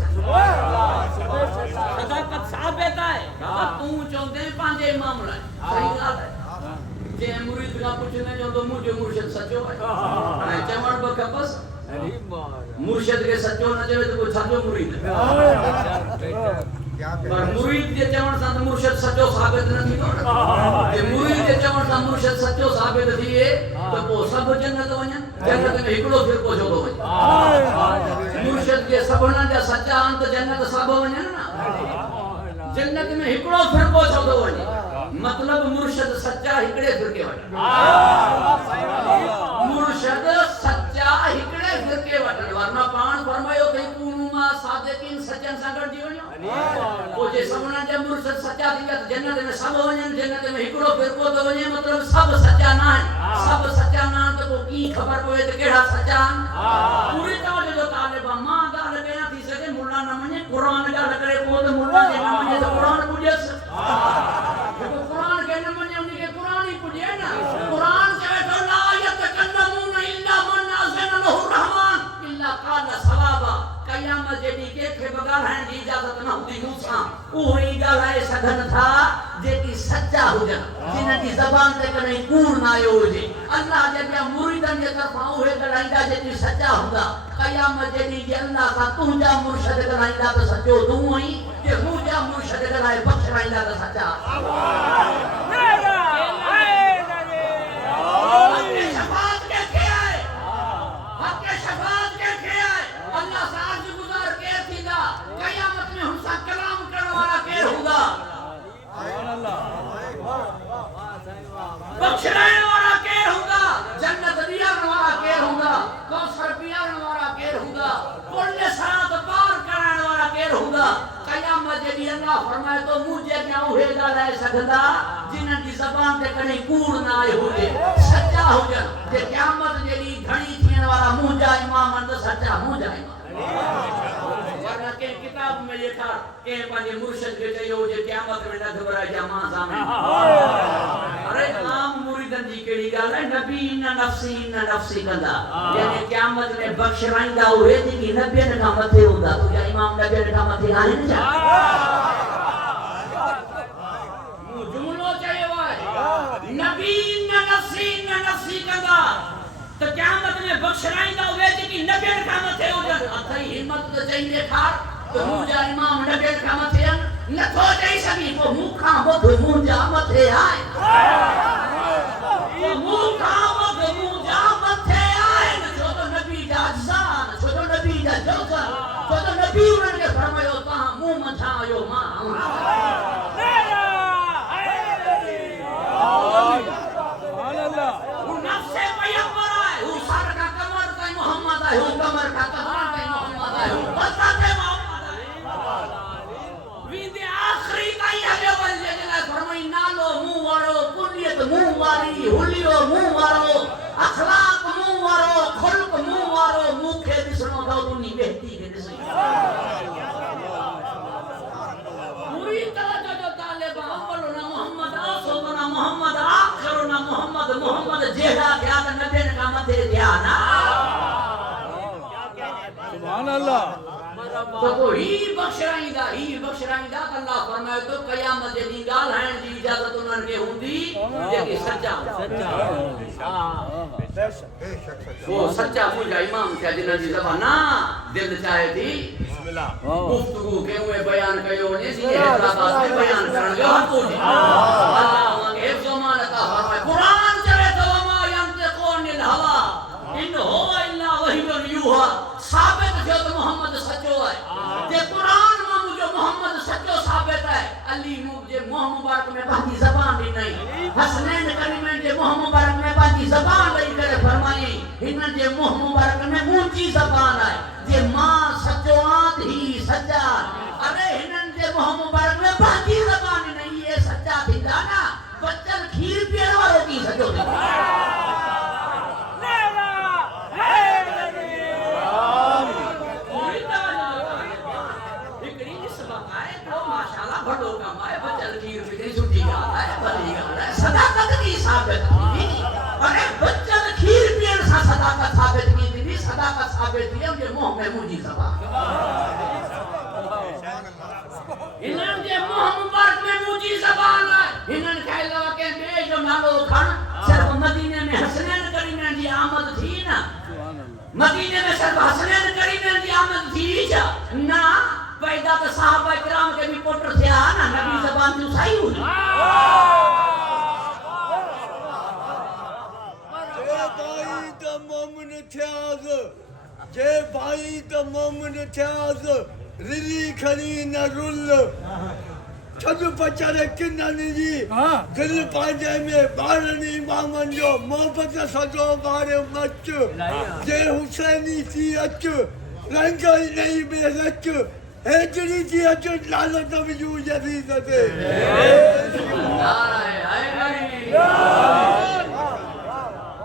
सदाकत साबित आहे तूं चवंदे पंहिंजे इमाम लाइ सही ॻाल्हि आहे जे मुरीद खां पुछंदे चवंदो मुंहिंजो मुर्शिद सचो आहे हाणे चवण बि खपसि मुर्शिद के सचो न चवे तो कोई सचो मुरीद पर मुरीद के चवण सां त मुर्शिद सचो साबित न थींदो जे मुरीद के चवण सां मुर्शिद सचो साबित थिए त पोइ सभु जन्नत वञनि जन्नत में हिकिड़ो फिरको छो थो वञे मुर्शिद के सभिनी जा सचा अंत जन्नत सभु वञनि न जन्नत में हिकिड़ो फिरको छो थो वञे मतलब मुर्शिद सच्चा हिकिड़े फिरके वटि मुर्शिद सच्चा हिकिड़े फिरके वटि वरना पाण फरमायो त कूनु मा सादिकीन सचन सां गॾिजी वञो पोइ जे सभिनी जा मुर्शिद सच्चा थी विया त जन्नत में सभु वञनि जन्नत में हिकिड़ो फिरको थो वञे मतलब सभु सच्चा न आहिनि सभु सच्चा न आहिनि त पोइ कीअं ख़बर पवे त कहिड़ा सच्चा आहिनि पूरी तवजो जो तालिब मां ॻाल्हि कयां थी सघे मुल्ला न मञे क़ुर ॻाल्हि करे पोइ त मुल्ला जे न मञे त क़ुर पुॼेसि कुरान के न मने उनके कुरान ही पुजे ना कुरान चवे तो ला यतकल्लमून इल्ला मन अज़न लहु रहमान इल्ला क़ाल सवाबा कयामत जेडी के बगाल है जी इजाजत न हुदी मूसा ओ ही गालाए सघन था जेकी सच्चा हुजन जिन जी ज़बान ते कने कूड़ ना आयो हुजे अल्लाह जे मुरीदन जे तरफा ओहे गलाइंदा जेकी सच्चा हुंदा कयामत जेडी जे अल्लाह का तुंजा मुर्शिद गलाइंदा तो सच्चो तू ही जे मुंजा मुर्शिद गलाए बख्शराइंदा तो सच्चा बख्शराने वाला केर होगा जन्नत दियाने वाला केर होगा कौसर पियाने वाला केर होगा पुण्य सरात पार कराने वाला केर होगा कयामत जे ॾींहुं अल्लाह फरमाए तो मुझे क्या उहे ॻाल्हाए सघंदा जिन्हनि जी ज़बान ते कॾहिं कूड़ न आयो हुजे सच्चा हुजनि जे क़यामत जे ॾींहुं घणी थियण वारा मुंहिंजा इमाम आहिनि त सच्चा मुंहिंजा इमाम वरना के किताब में लिखा के पंहिंजे मुर्शिद खे चयो जे क़यामत में न घबराइजा मां सामने अरे आम मुरीद मुरीदन जी केड़ी गाल है नबी न नफ्सी कंदा यानी क़यामत में बख्शराइंदा हुए कि नबी ने का मथे हुंदा तो या इमाम नबी ने का मथे आहे न जा जुमलो चयो है नबी न नफ्सी कंदा तो क़यामत में बख्शराइंदा हुए कि नबी ने का मथे हुंदा अथई हिम्मत तो चाहिए खार तो मुजा इमाम नबी का मथे न थो दई सकी को मुखा बोध मुजा मथे आए तो मुखा बोध मुजा मथे आए जो तो नबी जा जान जो तो नबी जा जोजा जो तो नबी उन्हनि के फरमायो ता मुंह मथा आयो मां सुभान अल्लाह वो नफ्से पैगंबर है वो सर का कमर का मोहम्मद है वो कमर का कमर का मोहम्मद है वो बता दे विंदे आखिरी काई हले वल्ले जला फरमाई नालो मुंह वारो कुलियत मुंह वारी हुलियो मुंह वारो अखलाक मुंह वारो खुल्क मुंह वारो मुखे दिसनो दो दुनी बेहती के दिसई पूरी तरह जो तालिब अव्वल ना मोहम्मद आसो ना मोहम्मद आखिर ना मोहम्मद जेड़ा क्या नबी ने का मथे दिया ना सुभान अल्लाह तो ही बख्शराइंदा अल्लाह फरमाए तो क़यामत जी गाल है जी इजाजत उन्हनि के हुंदी जेके सच्चा वो सच्चा मुजा इमाम थे जिन जी ज़बान ना दिल चाहे थी बिस्मिल्लाह गुफ्तगू के हुए बयान कयो ने जी हैदराबाद में बयान करण जो हको जी अल्लाह के ज़मान अता फरमाए कुरान चले तो मा यंतिक़ुनिल हवा इन हुवा इल्ला वह्युन यूहा साबित जो तो मोहम्मद सच्चो है जे कुरान में मुझे मोहम्मद सच्चो साबित है अली मुझे मोह मुबारक में बाकी ज़बान भी नहीं हसनैन करीमैन जे मोह मुबारक में बाकी ज़बान नहीं करे फरमाई हिन जे मोह मुबारक में मुंची ज़बान है जे मां सच्चो आत ही सच्चा अरे हिनन जे मोह मुबारक में बाकी ज़बान नहीं ये सच्चा थींदा ना बच्चन खीर पीअण वारो की सच्चो बड़ो कमाए बचल की रुपए छुट्टी गाला है बड़ी गाला है सदाकत की साबित की अरे बचल खीर पीण सा सदाकत साबित की थी सदाकत साबित थी जे मोह में मुजी सभा इन्हन जे मोह मुबारक में मुजी ज़बान है इन्हन कहला के बे जो नालो खण सिर्फ मदीने में हसनैन करीमैन जी आमद थी ना मदीने में सिर्फ हसनैन करीमैन जी आमद थी जा ना पैदा तो साहबा किराम के भी पुत्र थे ना नबी ज़बान तो सही हुई जे भाई द मोमिन थियाज रिली खणी न रुल छद पचर किननि जी दिल पांजे में बारनी इमामन जो मोहब्बत सजो बारे मच जे हुसैनी थी अच रंग नहीं बे रच हेजरी थी अच लालत विजू यदीद ते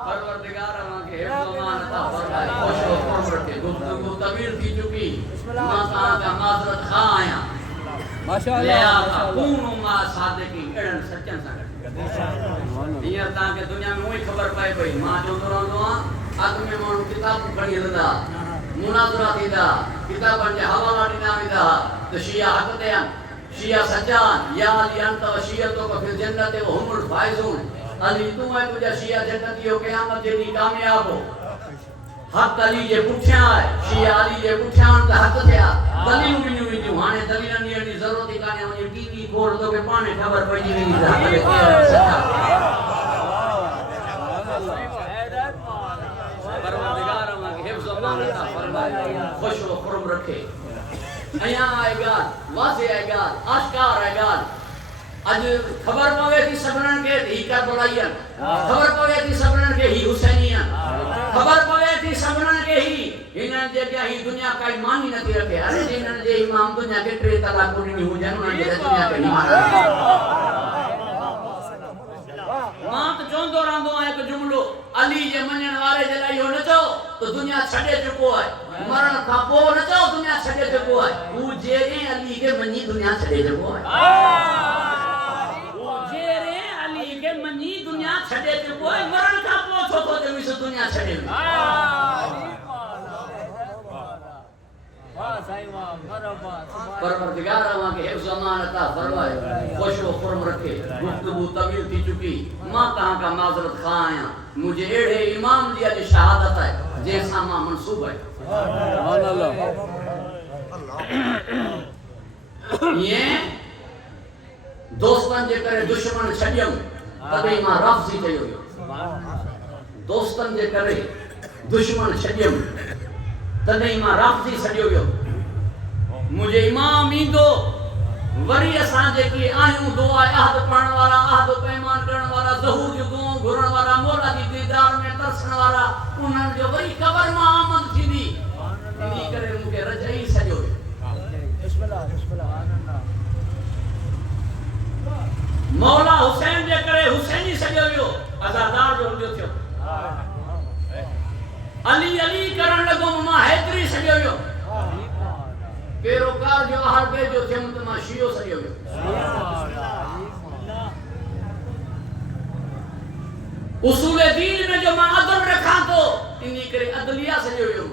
परवरदिगार के हिफ्ज़-ओ-मान अता फरमाए खुश हो खुश रखे गुफ्तगू तवील थी चुकी मां ता का माजरत खा आया माशाअल्लाह कूनो मा सादिकी एड़न सच्चन सा हियर ता के दुनिया में वही खबर पाए पई मां जो रहंदो आ अग में माण्हू किताब पढ़ी हलंदा मुनाज़रा थींदा किताबनि जा हवाला ॾिना वेंदा त शिया हक़ ते आहिनि शिया सच्चा आहिनि या अली अंत व शियतो क फिल जन्नत व हुमुल फाइज़ून अली तू है तुझा शिया जन्नती हो क़यामत जे ॾींहुं कामयाब हो हक़ अली जे पुठियां आहे शिया अली जे पुठियां त हक़ थिया दलीलूं ॾिनियूं वेंदियूं हाणे दलीलनि ॾियण जी ज़रूरत ई कान्हे वञी टीवी खोल तोखे पाणे ख़बर पइजी वेंदी त हक़ ते केरु सच्चा परवरदिगार के हिफ्ज़-ओ-मान अता फरमाए खुश हो खुर्म रखे अया आहे ॻाल्हि वाज़े आहे ॻाल्हि आश्कार आहे ॻाल्हि अज खबर पवे थी सबनन के ही करबलाईयन खबर पवे थी सबनन के ही हुसैनियन खबर पवे थी सबनन के ही इनन जे क्या ही दुनिया काई मानी नथी रखे अरे इनन जे इमाम दुनिया के टे तलाक ॾिनी हुजन उन जे दुनिया के ईमान मां तो चोंदो रहंदो आहे एक जुमलो अली जे मञण वारे जे लाइ इहो न चओ तो दुनिया छॾे चुको आहे मरण खां पोइ न चओ दुनिया छॾे चुको आहे हू जेरे अली के मञी दुनिया छॾे चुको आहे छड़े ते कोई मरण का पोछो तो ते इस दुनिया छड़े वाह साईं वाह मरहबा परवरदिगार अल्लाह के हिफ्ज़ अमान अता फरमाए खुश व खुर्म रखे गुफ्तगू तवील थी चुकी मां कहां का माजरत खा आया मुझे एड़े इमाम जी अज शहादत है जैसा मां मंसूब है सुभान अल्लाह ये दोस्तन जे करे दुश्मन छडियम तबे मां रफ़्ज़ी कयो दोस्तन जे करे दुश्मन छडियम तदे मां रफ़्ज़ी छडियो वियो मुझे इमाम इंदो वरी असां जेकी आहियूं दुआ अहद पढ़ण वारा अहद पैमान करण वारा ज़हूर जो दुआ घुरण वारा मौला जी दीदार में तरसण वारा उन्हनि जो वरी कबर मां आमद थींदी इनी करे मूंखे रजाई सॼो मौला हुसैन जे करे हुसैनी सॼो वियो अज़ादार जो हुंदो थियो अली अली करण लॻो मां हैदरी सॼो वियो पेरोकार जो हर बे जो थियम त मां शियो सॼो वियो उसूल दीन में जो मां अदल रखां तो इनी करे अदलिया सॼो वियो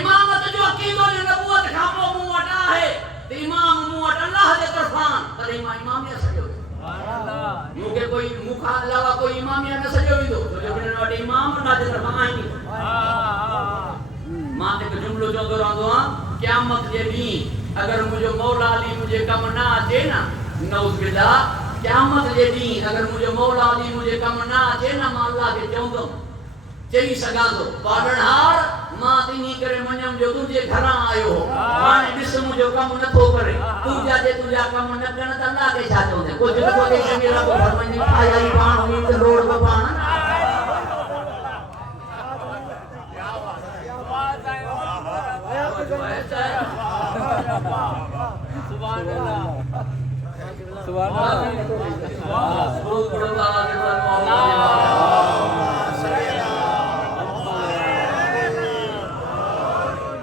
इमामत जो अकीदो जो नबूवत खां पोइ मूं वटि आहे त इमाम मूं वटि अल्लाह जे तरफ़ां तॾहिं मां इमामिया सॼो वियो मूंखे कोई मूंखां अलावा कोई इमामिया न सॼो वेंदो छो जो हिननि वटि इमाम अल्लाह जे तरफ़ां आहिनि मां हिकु जुमिलो चवंदो रहंदो आहियां क़यामत जे ॾींहुं अगरि मुंहिंजो मौला अली मुंहिंजे कमु न अचे न नऊज़ बिल्लाह क़यामत जे ॾींहुं अगरि मुंहिंजो मौला अली मुंहिंजे कमु न अचे न मां अल्लाह खे चवंदुमि चई सघां थो पालणहार मां तिनी करे मञम जो तुंहिंजे घरां आयो हो हाणे ॾिस मुंहिंजो कमु नथो करे तुंहिंजा कमु न कनि त अल्लाह खे छा चवंदे कुझु नथो ॾेई सघे रब घर वञी आया ई पाण हुई त रोड बि पाण सुभान अल्लाह सुभान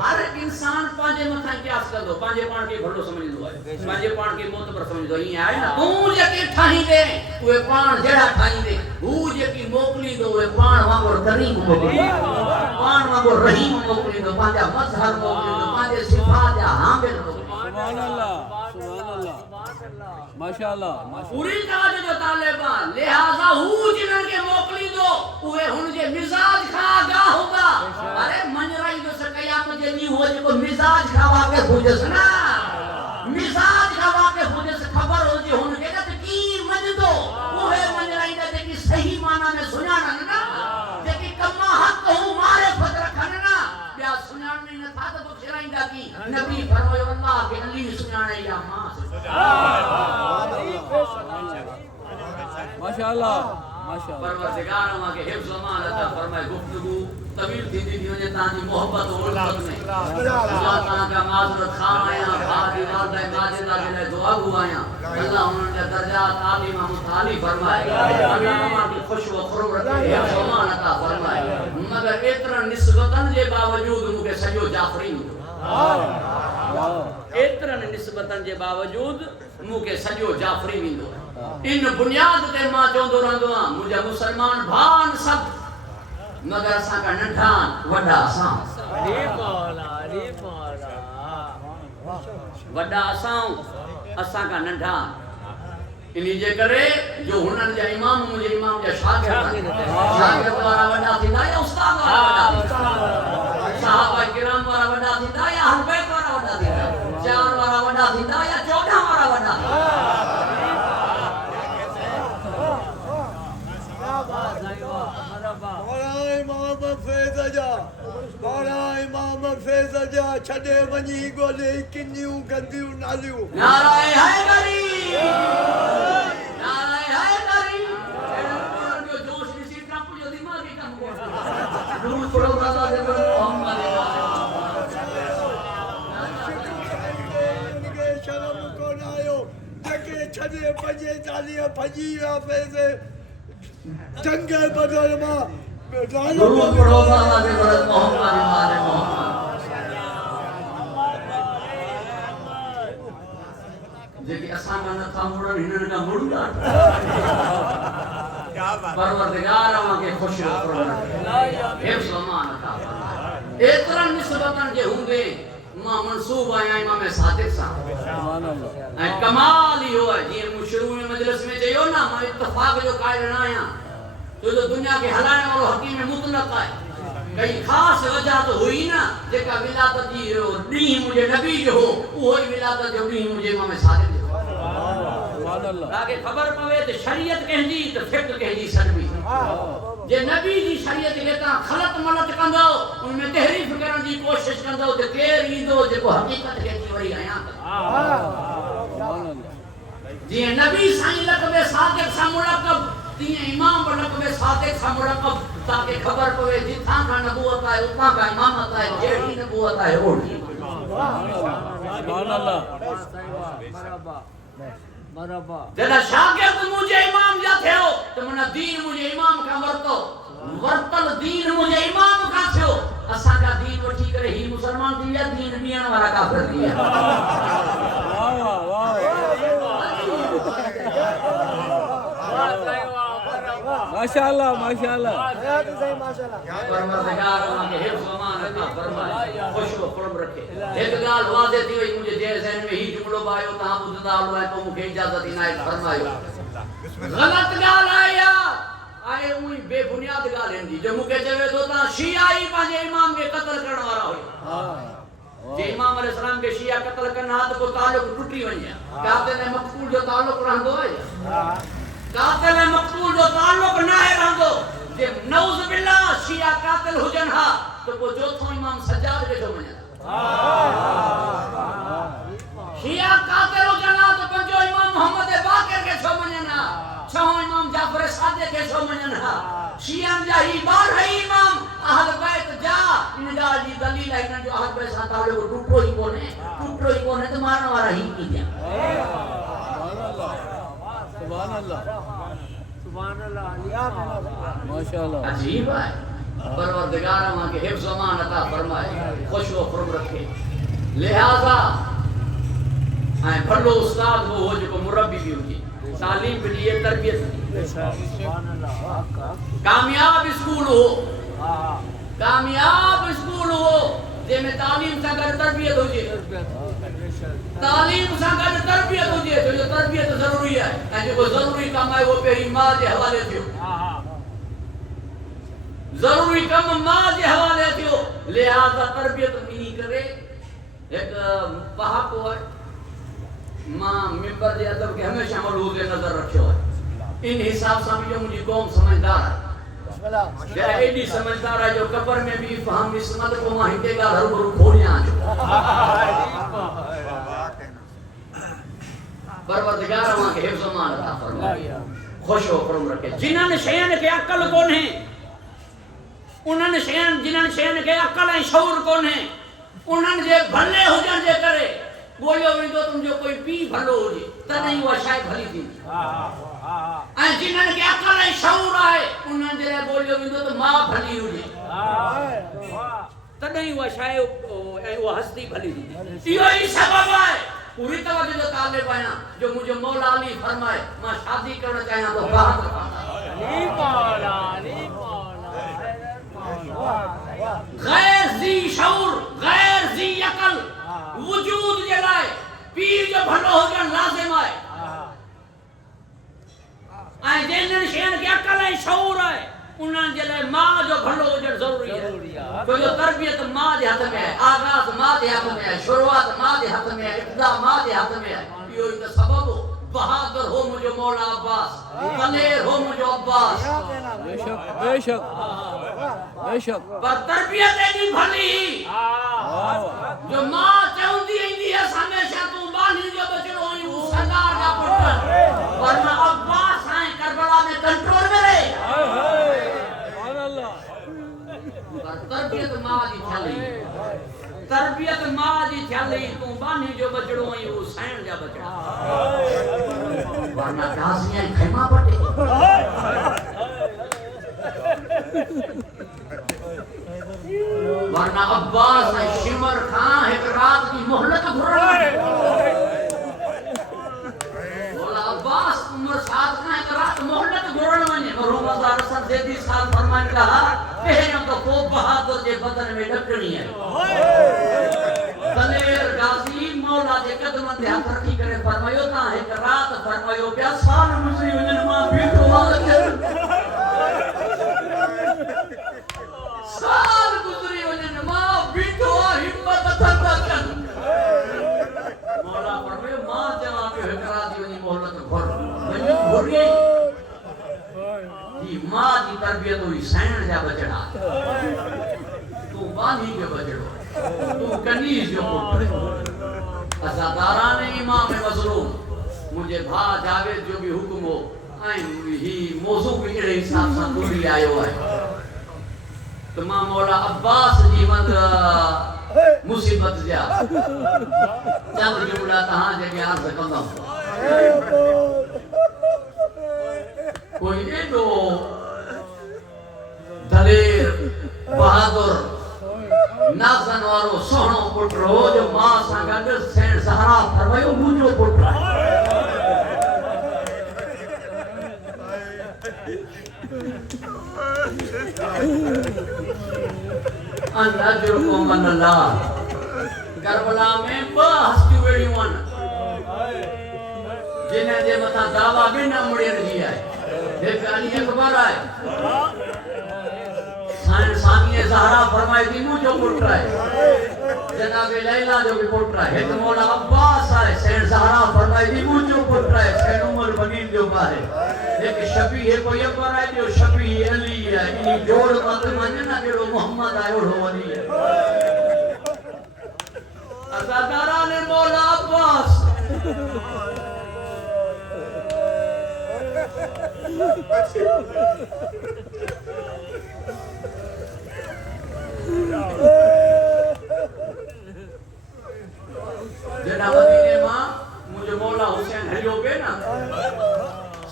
हर इंसान पांजे मथा क्यास कंदो पांजे पाण खे भलो समझंदो आहे पांजे पाण खे मोतबर समझंदो ईअं आहे न तूं जेके ठाहींदे उहे पाण जहिड़ा ठाहींदे हू जेकी मोकिलींदो उहे पाण वांगुरु करीम मोकिलींदो पाण वांगुरु रहीम मोकिलींदो पंहिंजा मज़हर मोकिलींदो पंहिंजे सिफ़ात जा हामिल सुभान अल्लाह माशाअल्लाह पूरी काज जो तालिबान लिहाजा हू जिन्हनि खे मोकिलींदो उहे हुन जे मिजाज खां आगाह हूंदा अरे मंजराई जो क़यामत जे ॾींहुं हो जेको मिजाज खां वाक़िफ़ हुजेसि न मिजाज खां वाक़िफ़ हुजेसि ख़बर हुजे हुनखे न त कीअं मञंदो उहे मंजराईंदा जेकी सही माना में सुञाणनि न जेकी कमा हक़ हू मारिफत रखनि न ॿिया सुञाणनि नथा त पोइ खिराईंदा की नबी फरमायो अल्लाह खे अली सुञाणे या मां माशाअल्लाह माशाअल्लाह परवरदिगार अल्लाह के हिफ्ज़ अमान अता फरमाए गुफ्तगू तवील थींदी थी वञे तव्हांजी मोहब्बत और उल्फत में अल्लाह ताला का माज़रत खा आया भादी वादा माजिदा के लिए दुआ हुआया अल्लाह उन्हनि जा दर्जात आली मुताली फरमाए अल्लाह की खुश व खुर्म रखे हिफ्ज़ अमान अता फरमाए मगर एतरा निस्बतन जे बावजूद मूंखे सॼो जाफरी मिलियो एतरन निस्बतन जे बावजूद मूंखे सॼो जाफरी मिलियो इन बुनियाद ते मां चवंदो रहंदो आहियां मुंहिंजा मुसलमान भाउ सभु मगर असां का नंढा वॾा असां वॾा असां का नंढा इन्ही जे करे जो हुननि जा इमाम मुंहिंजे इमाम जा शागिर्द वारा वॾा थींदा या उस्ताद वारा वॾा थींदा सहाबा किराम वारा वॾा थींदा या अहल बैत वारा वॾा थींदा 4 वारा वॾा थींदा या 14 वारा वॾा छॾे वञी ॻोल्हे किनियूं गंदियूं नालियूं नाराए हैदरी नाराए हैदरी जो जोश ॾिसी ट्रंप जो दिमाग़ ई कम कोन दूर पड़ो दादा जे मोहम्मद उनखे शर्म कोन आयो जेके छॾे पंजे चालीह भॼी विया पैसे जंग बदल मां दूर पड़ो दादा जे मोहम्मद जेके असां का नथा मुड़न हिननि का मुड़दा परवरदिगार के खुश हिफ्ज़ अमान अता फरमाए एतरा निस्बतन जे हुंदे मां मंसूब आया इमाम सादिक साहब सुभान अल्लाह ऐं कमाल इहो आहे जीअं मूं शुरू में मजलिस में चयो न मां इत्तफ़ाक़ जो क़ाइल न आहियां छो जो दुनिया खे हलाइण वारो हकीम मुतलक़ आहे कई ख़ासि वजह त हुई न जेका विलादत जी ॾींहुं मुंहिंजे नबी जो हो उहो ई विलादत जो ॾींहुं मुंहिंजे इमाम सादिक जो सुभान अल्लाह तव्हांखे ख़बर पवे त शरीयत कंहिंजी त फ़िक़्ह कंहिंजी सॾबी जे नबी जी शरीयत खे तव्हां ख़लत मलत कंदो उन में तहरीफ़ करण जी कोशिश कंदो त केरु ईंदो जेको हक़ीक़त खे अची वरी आहियां सुभान अल्लाह जीअं नबी साईं लक़ब सादिक सां मुलक़ब तीअं इमाम बि लक़ब सादिक सां मुलक़ब तव्हांखे ख़बर पवे जिथां खां नबूवत आहे उतां खां इमामत आहे जहिड़ी नबूवत आहे ओड़ी सुभान अल्लाह जॾहिं शागिर्द मुंहिंजे इमाम जा थियो त माना दीन मुंहिंजे इमाम खां वरितो वरतल दीन मुंहिंजे इमाम खां थियो असांजा दीन वठी करे ही मुसलमान थी विया दीन ॾियण वारा काफ़िर थी विया वाह वाह माशाअल्लाह माशाअल्लाह परवरदिगार उनखे हिफ्ज़ अमान अता फरमाए खुश व खुर्म रखे एक ॻाल्हि वाज़े थी वई मुंहिंजे जे ज़हन में ही जुमिलो बि आयो तव्हां ॿुधंदा हलो ऐं पोइ मूंखे इजाज़त इनायत फरमायो ग़लत ॻाल्हि आहे यार आहे उही बेबुनियाद ॻाल्हि हिन जी जो मूंखे चवे थो तव्हां शिया ई पंहिंजे इमाम खे क़त्ल करण वारा हुयो जे इमाम अलैहिस्सलाम खे शिया क़त्ल कनि हा त पोइ तालुक टुटी वञे कातिल ऐं मक़तूल जो तालुक रहंदो आहे कातिल ऐं मक़तूल जो ताल्लुक न आहे रहंदो जे नऊज़ बिल्लाह शिया कातिल हुजनि हा त पोइ चोथों इमाम सज्जाद खे छो मञनि शिया कातिल हुजनि हा त पंजो इमाम मोहम्मद बाक़िर खे छो मञनि हा छहों इमाम जाफ़र सादिक़ खे छो मञनि हा शियनि जा ही 12 इमाम अहल बैत जा इन ॻाल्हि जी दलील आहे हिननि जो अहल बैत सां ताल्लुक टुटो ई कोन्हे त मारण वारा ही कीअं सुभान अल्लाह माशाअल्लाह अजीब है परवरदिगार वहां के हिफ्ज़ अमान अता फरमाए खुश व खुर्म रखे लिहाजा ऐं भलो उस्ताद वो हो जो मुरब्बी भी हुजे तालीम भी लिए तरबियत कामयाब स्कूल हो कामयाब स्कूल हो जंहिंमें तालीम सां गॾु तरबियत हुजे तालीम सां गॾु तरबियत हुजे छो जो तरबियत ज़रूरी आहे ऐं जेको ज़रूरी कमु आहे उहो पहिरीं माउ जे हवाले थियो ज़रूरी कमु माउ जे हवाले थियो लिहाज़ा तरबियत ॿिन्ही करे हिकु पहाको आहे मां मिंबर जे अदब खे हमेशह मलहूज़ नज़र रखियो आहे इन हिसाब सां बि मुंहिंजी क़ौम समझदार आहे एॾी समझदार आहे जो कबर में भी फहम इस्मत को मां हिते ॻाल्हि हरूभरू खोलियां परवरदिगार वहां के हिफ्ज़ अमान अता फरमाए खुश हो खुर्म रखे जिन्हनि शयुनि खे अक़ल कोन्हे उन्हनि शयुनि जिन्हनि शयुनि खे अक़ल ऐं शऊर कोन्हे उन्हनि जे भले हुजण जे करे ॻोल्हियो वेंदो तुंहिंजो कोई पीउ भलो हुजे तॾहिं उहा शइ भली थींदी ऐं जिन्हनि खे अक़ल ऐं शऊर आहे उन्हनि जे लाइ ॻोल्हियो वेंदो त माउ भली हुजे तॾहिं उहा शइ ऐं उहा हस्ती भली थींदी इहो ई सबबु आहे पूरी तवज्जो जो तालिब आहियां जो मुंहिंजो मौला अली फरमाए मां शादी करणु चाहियां थो गैर ज़ी शऊर गैर ज़ी अक़ल वजूद जे लाइ पीर जो भलो हुजणु लाज़िम आहे ऐं जिन्हनि शयुनि खे अक़ल ऐं शऊर आहे उन्हनि जे लाइ माउ जो भलो हुजणु ज़रूरी आहे छो जो तरबियत माउ जे हथ में आहे आगाज़ माउ जे हथ में आहे शुरूआत माउ जे हथ में आहे इब्तिदा माउ जे हथ में आहे इहो ई त सबबु बहादुर हो मुंहिंजो मौला अब्बास दलेर हो मुंहिंजो अब्बास बेशक बेशक बेशक पर तरबियत एॾी भली जो मां चवंदी ईंदी है हमेशा तूं बानी जो बचड़ो आहीं हू सरदार जा पुट वरना अब्बास ऐं करबला में कंट्रोल में रहे सुभान अल्लाह पर तरबियत मां जी थली तरबियत मां जी थली तूं बानी जो बचड़ो आहीं हू सैन जा बचड़ा वरना काज़ी ऐं खैमा पटे वरना अब्बास ऐं शिमर खां हिकु रात जी मोहलत घुरण मौला अब्बास उमर साद खां हिकु रात मोहलत घुरण वञे कहा पहिरियों दफ़ो बहादुर जे बदन में ॾकणी है दलेर गाज़ी मौला जे कदमनि ते हथ रखी करे फरमायो ता हिक रात फरमायो पिया साल गुज़री वञनि मां बीठो साल गुज़री वञनि मां बीठो हिम्मत थक कनि मौला फरमायो मां चवां पियो हिक रात जी वञी मोहलत घुर वञी घुरी जी मां जी तरबियत हुई साइण जा बचड़ा तू बानी जो बचड़ो तू कनीज जो पुट अज़ादारान इमाम मज़लूम मुझे भा जावेद जो भी हुक्म हो ऐं ही मौज़ू भी अहिड़े हिसाब सां दूरी आयो आहे तो मां मौला अब्बास जी वंद मुसीबत जा चंद जुमला तहां जे अर्ज़ कंदुमि कोई एडो दलेर बहादुर नाज़न वारो सोहणो पुट हो जो मां सां गॾु सेण सहारा फरमायो मुंहिंजो पुट अनजुरकुम अल्लाह करबला में ब हस्तियूं वेड़ियूं आहिनि जिन्हनि जे मथां दावा बि न मुड़ियल जी आहे हिक अली अकबर आहे सानिए ज़हरा फरमाए थी मुंहिंजो पुट आहे जनाब लैला जो भी पुट आहे हिक मौला अब्बास आहे सेण ज़हरा फरमाए थी मुंहिंजो पुट आहे सेण उमर बनीन जो आहे एक शफी है कोई अकबर है जो शफी अली है इन जोड़ मत मने ना जो मोहम्मद है ओढ़ो वली है अज़ादारा ने मौला अब्बास जना मदीने मां मुझे मौला हुसैन हलियो पे ना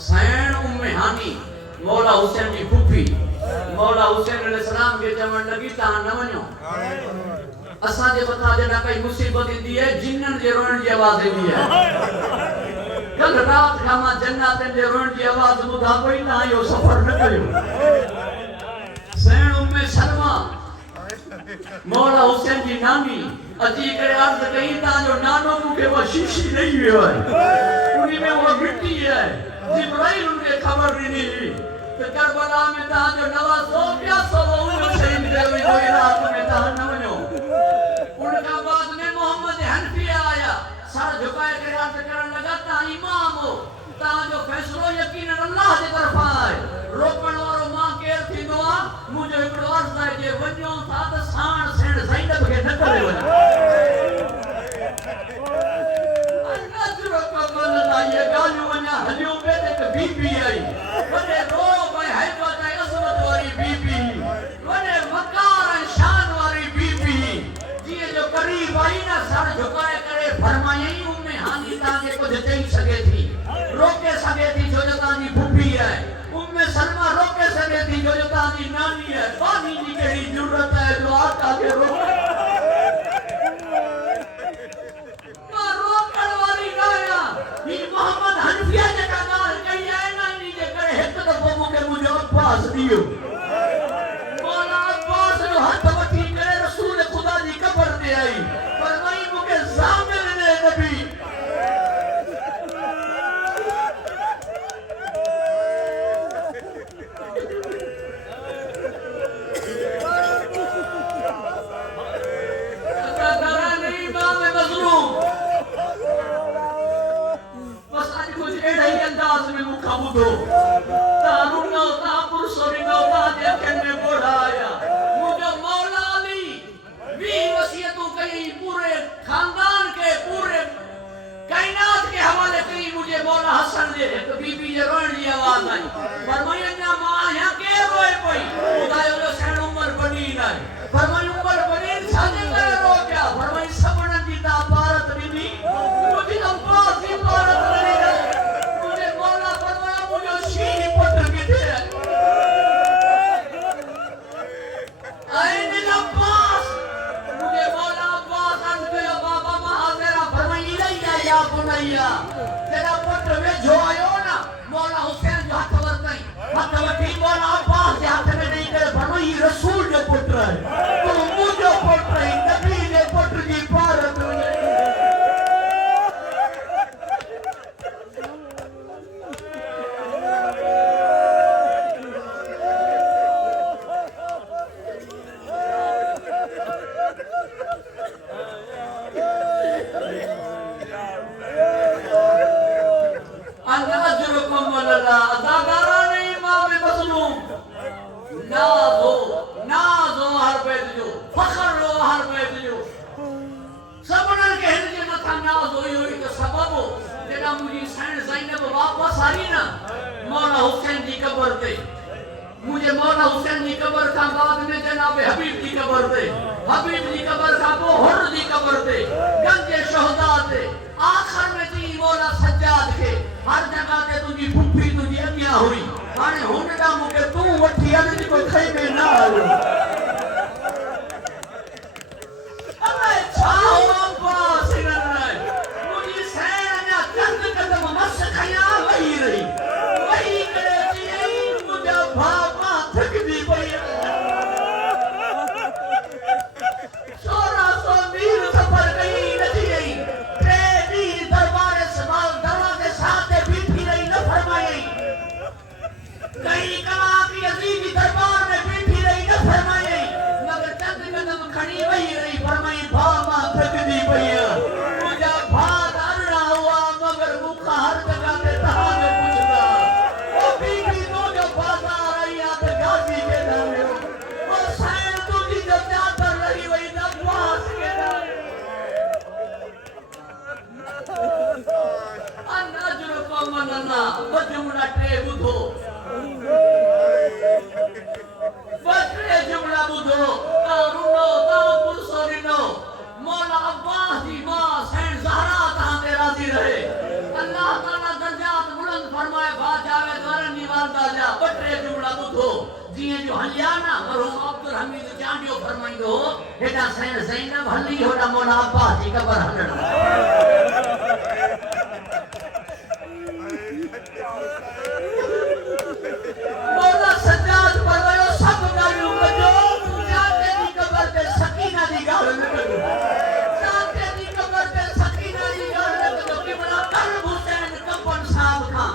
सैन उम्मे हानी मौला हुसैन जी फुफी मौला हुसैन अलैहिस्सलाम के चवण लगी ता न वणो असा जे मथा जना कई मुसीबत इंदी है जिन्नन जे रोण जी आवाज इंदी है कल रात का मां जन्नतन जे रोण जी आवाज ॿुधा पई ना यो सफर न कयो सैन उम्मे सलमा मौला हुसैन जी नानी अजी करे अर्ज कई ता जो नानो मुके वो शीशी नहीं वियो है उनी में वो मिट्टी है जिब्राइल उनके खबर दी तो करबला में ता जो नवाज़ो प्यासो वो शहीद दे हुई रात में ता न वणो उनका बाद में मोहम्मद हनफिया आया सर झुकाए के अर्ज करन लगा ता इमाम हो ता जो फैसलो यकीनन अल्लाह की तरफ आए रोकण वारो मां केर थींदो आ मुझे एकड़ो अर्ज है जे वणो था त साण सेण ज़ैनब के न करे वणो ये गालियो वना हलियो पे एक बीबी आई वने रो भाई हैबत है अजमत वाली बीबी वने वकार शान वाली बीबी जी जो करीब आई ना सर झुकाए करे फरमाई उम्मे हानी ताने कुछ चई सके थी रोके सके थी जो तानी फूफी है उम्मे सलमा रोके सके थी जो तानी नानी है बानी जी केड़ी जरूरत है जो आका के रोके ये मोहम्मद हनफिया जे का नाल कई है ना नी जे करे हिक दफो मुके मुझे अब्बास दियो मौला अब्बास जो हाथ वठी करे रसूल खुदा जी कब्र ते आई फरमाई मुके ज़ामिल ने नबी अज़ादारा नहीं इमाम मज़लूम एड़े अंदाज में मुखा बुधो तारुनो ता पुरसोरिनो ता देखन में बोला आया मुझे मौला अली भी वसीयतों कई पूरे खानदान के पूरे कायनात के हवाले कई मुझे मौला हसन दे तो बीबी जे रोण की आवाज आई फरमाया ना मां यहां के रोए कोई खुदायो जो सैन उमर बनी ना फरमाया उमर बनी साजे करे रो क्या फरमाया सबन की ता भारत दीदी मुझे अब्बास की भारत नहीं तेरा पुत्र में जो आयो ना मौला हुसैन जो हाथ वरतई हाथ वठी मौला अब्बास के हाथ में नहीं करे अली रसूल जो पुत्र है तो मुझो पुत्र है नबी जे पुत्र जी भारत मुझे मौला हुसैन की कब्र का बाद में जनाब हबीब की कब्र दे हबीब की कब्र का वो हुर की कब्र दे गंजे शहदा दे आखिर में जी मौला सज्जाद के हर जगह ते तुझी फुफी तुझी अगिया हुई हाने हुनडा मुके तू वठी अज कोई खैमे ना आयो अबे छाओ अब्बास इनरे मुझी सैन ना चंद कदम मस खया वही रही वही करे जी मुझे भामा थक दी पई 1600 मील सफर गई नदी गई तेरी दरबार सवाल दरवाजे साथे बैठी रही न फरमाई कई कला की अजीब दरबार में बैठी रही न फरमाई मगर चंद कदम खड़ी वही रही फरमाई भामा थक दी पई मुझे भाग अरना हुआ मगर मुखा हर जगह पे तहां में पूछदा ओ बीबी नो जो बाजार आई आ ते गाजी के नामे ओ सैन तुझी जो चादर रही वही ना वास के नामे अन्नाजुर कमनना बजुमना टे बुधो बत्रे जुमला बुधो तारुनो तापुर सोरिनो मौला अब्बास दी मां सैन ज़हरा तहां ते राजी रहे अल्लाह ताला दर्जात बुलंद फरमाए बा जावे द्वारन निवाल दाजा बत्रे जुमला बुधो जिए जो हलियाना मरहूम अब्दुल हमीद चांडियो फरमाइंदो हेडा सैन ज़ैनब हली होडा मौला अब्बास जी कबर हलण मौला सज्जाद परवायो सब गालियों कजो जाते दी कबर पे सकीना दी गाल न कजो जाते दी कबर पे सकीना दी गाल न कजो किबला कल्ब हुसैन कपन साहब का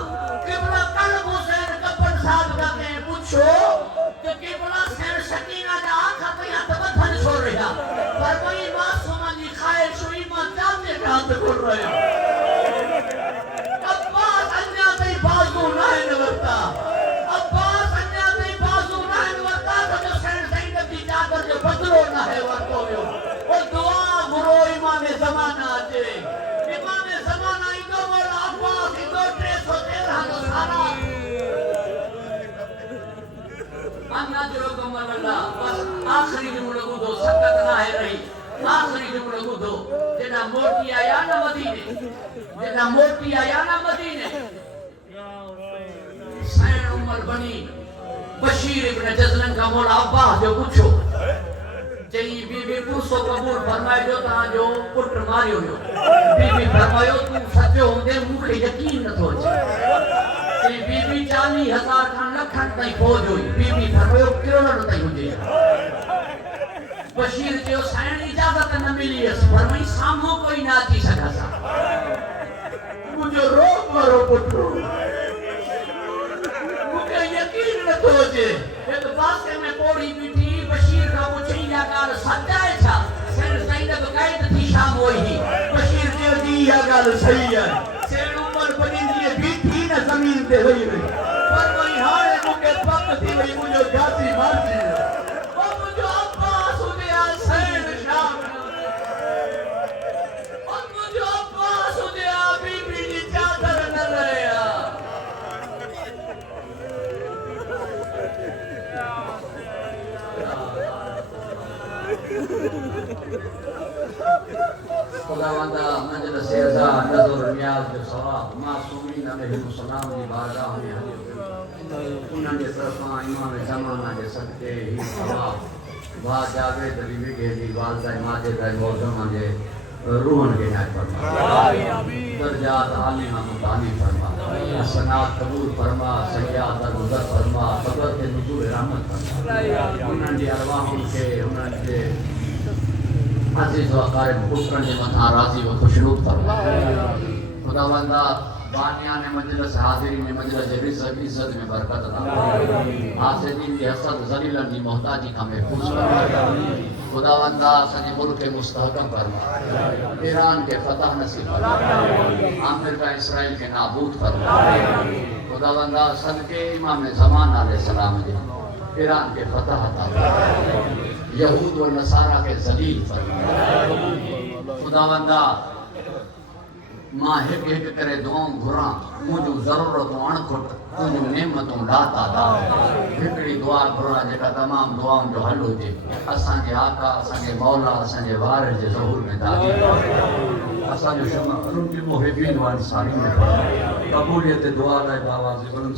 किबला कल्ब हुसैन कपन साहब का के पूछो कि किबला सैन सकीना दा आंखा पे हाथ बधन छोड़ रहा परवाई मासूमा दी ख्वाहिश हुई मां जाते हाथ खोल रहा अब्बास अन्या ते बाजू ना है नवरता अब्बास अन्या ते बाजू ना है नवरता तो सैन ज़ैनब दी चादर जो बदलो ना है वरतो यो ओ दुआ गुरो इमाम ज़माना जे इमाम ज़माना इदो मौला अब्बास इदो 313 जो सारा अन्ना जो कमला बस आखिरी जुमला बुधो सकत ना है रही आखिरी जुमला बुधो जेना मोटी आया ना मदीने जेना मोटी आया ना मदीने सैन उमर बनी बशीर इब्न जज़लन का मौला अब्बास जो पूछो चई बीबी पुरसो कबूल फरमाए जो ता जो पुट मारियो यो बीबी फरमायो तू सच्चो होंदे मुखे यकीन न थो चई बीबी 40,000 खान लखन ताई फौज हुई बीबी फरमायो करोड़न ताई हुजे बशीर जो सैन इजाजत न मिली है फरमाई सामो कोई ना अची सका सा मुझे रोक मारो पुटो मुझे यकीन न थो जे एक पासे में पौड़ी बीठी बशीर का पूछी या गाल सच्चा है छा सैन ज़ैनब कैद थी शाम होई बशीर जो जी या गाल सही है सैन उमर बनी जी बीठी न जमीन पे होई रही फरमाई हारे मुके पक थी वही मुझे गाती मारती ओ मुझे अब्बास हुजे आ सैन शाम ओ मुझे अब्बास हुजे आ बीबी जी चादर न लया खुदावंदा मंजल सेजा नज़र नियाज जो सवाब मासूमीन अलैहि सलाम की बारगाह में हाजिर उन्हां जे तरफां इमाम ज़माना जे सदके ही सवाब वा जावेद अली विगे दी वालदा माजिद मौजमा जे रूहन के नाज फरमा आमीन दर्जात आलिमा मुताली फरमा हसनात कबूल फरमा सय्यात गुज़र फरमा कब्र के नुज़ूल रहमत फरमा उन्हनि जी अरवाहुनि खे उन्हनि जे अज़ीज़ व क़ारिब पुत्रनि जे मथां राज़ी व ख़ुशनूद फरमा खुदावंदा बानियान मजलिस हाज़िरीन मजलिस जे रिज़्क़ इज़्ज़त में बरकत अता हासिदीन जी हसद ज़लीलन जी मोहताजी खां महफूज़ फरमा खुदावंदा असांजे मुल्क खे मुस्तहकम फरमा ईरान खे फतह नसीब फरमा अमेरिका इसराइल खे नाबूद फरमा खुदावंदा सदके इमाम ज़मान अलैहिस्सलाम जे ईरान खे फतह अता फरमा यहूद व नसारा खे ज़लील फरमा खुदावंदा मां हिक हिक करे दुआऊं घुरां मुंहिंजूं ज़रूरतूं अणखुट तुंहिंजूं नेमतूं ॾाता ॾा हिकिड़ी दुआ घुरां जेका तमामु दुआउनि जो हल हुजे असांजे आका असांजे मौला असांजे वार जे ज़हूर में दाख़िल असांजो शमा रुकी मुहिबीन वाली सारी में कबूलियत दुआ लाइ बाबा जी बुलंद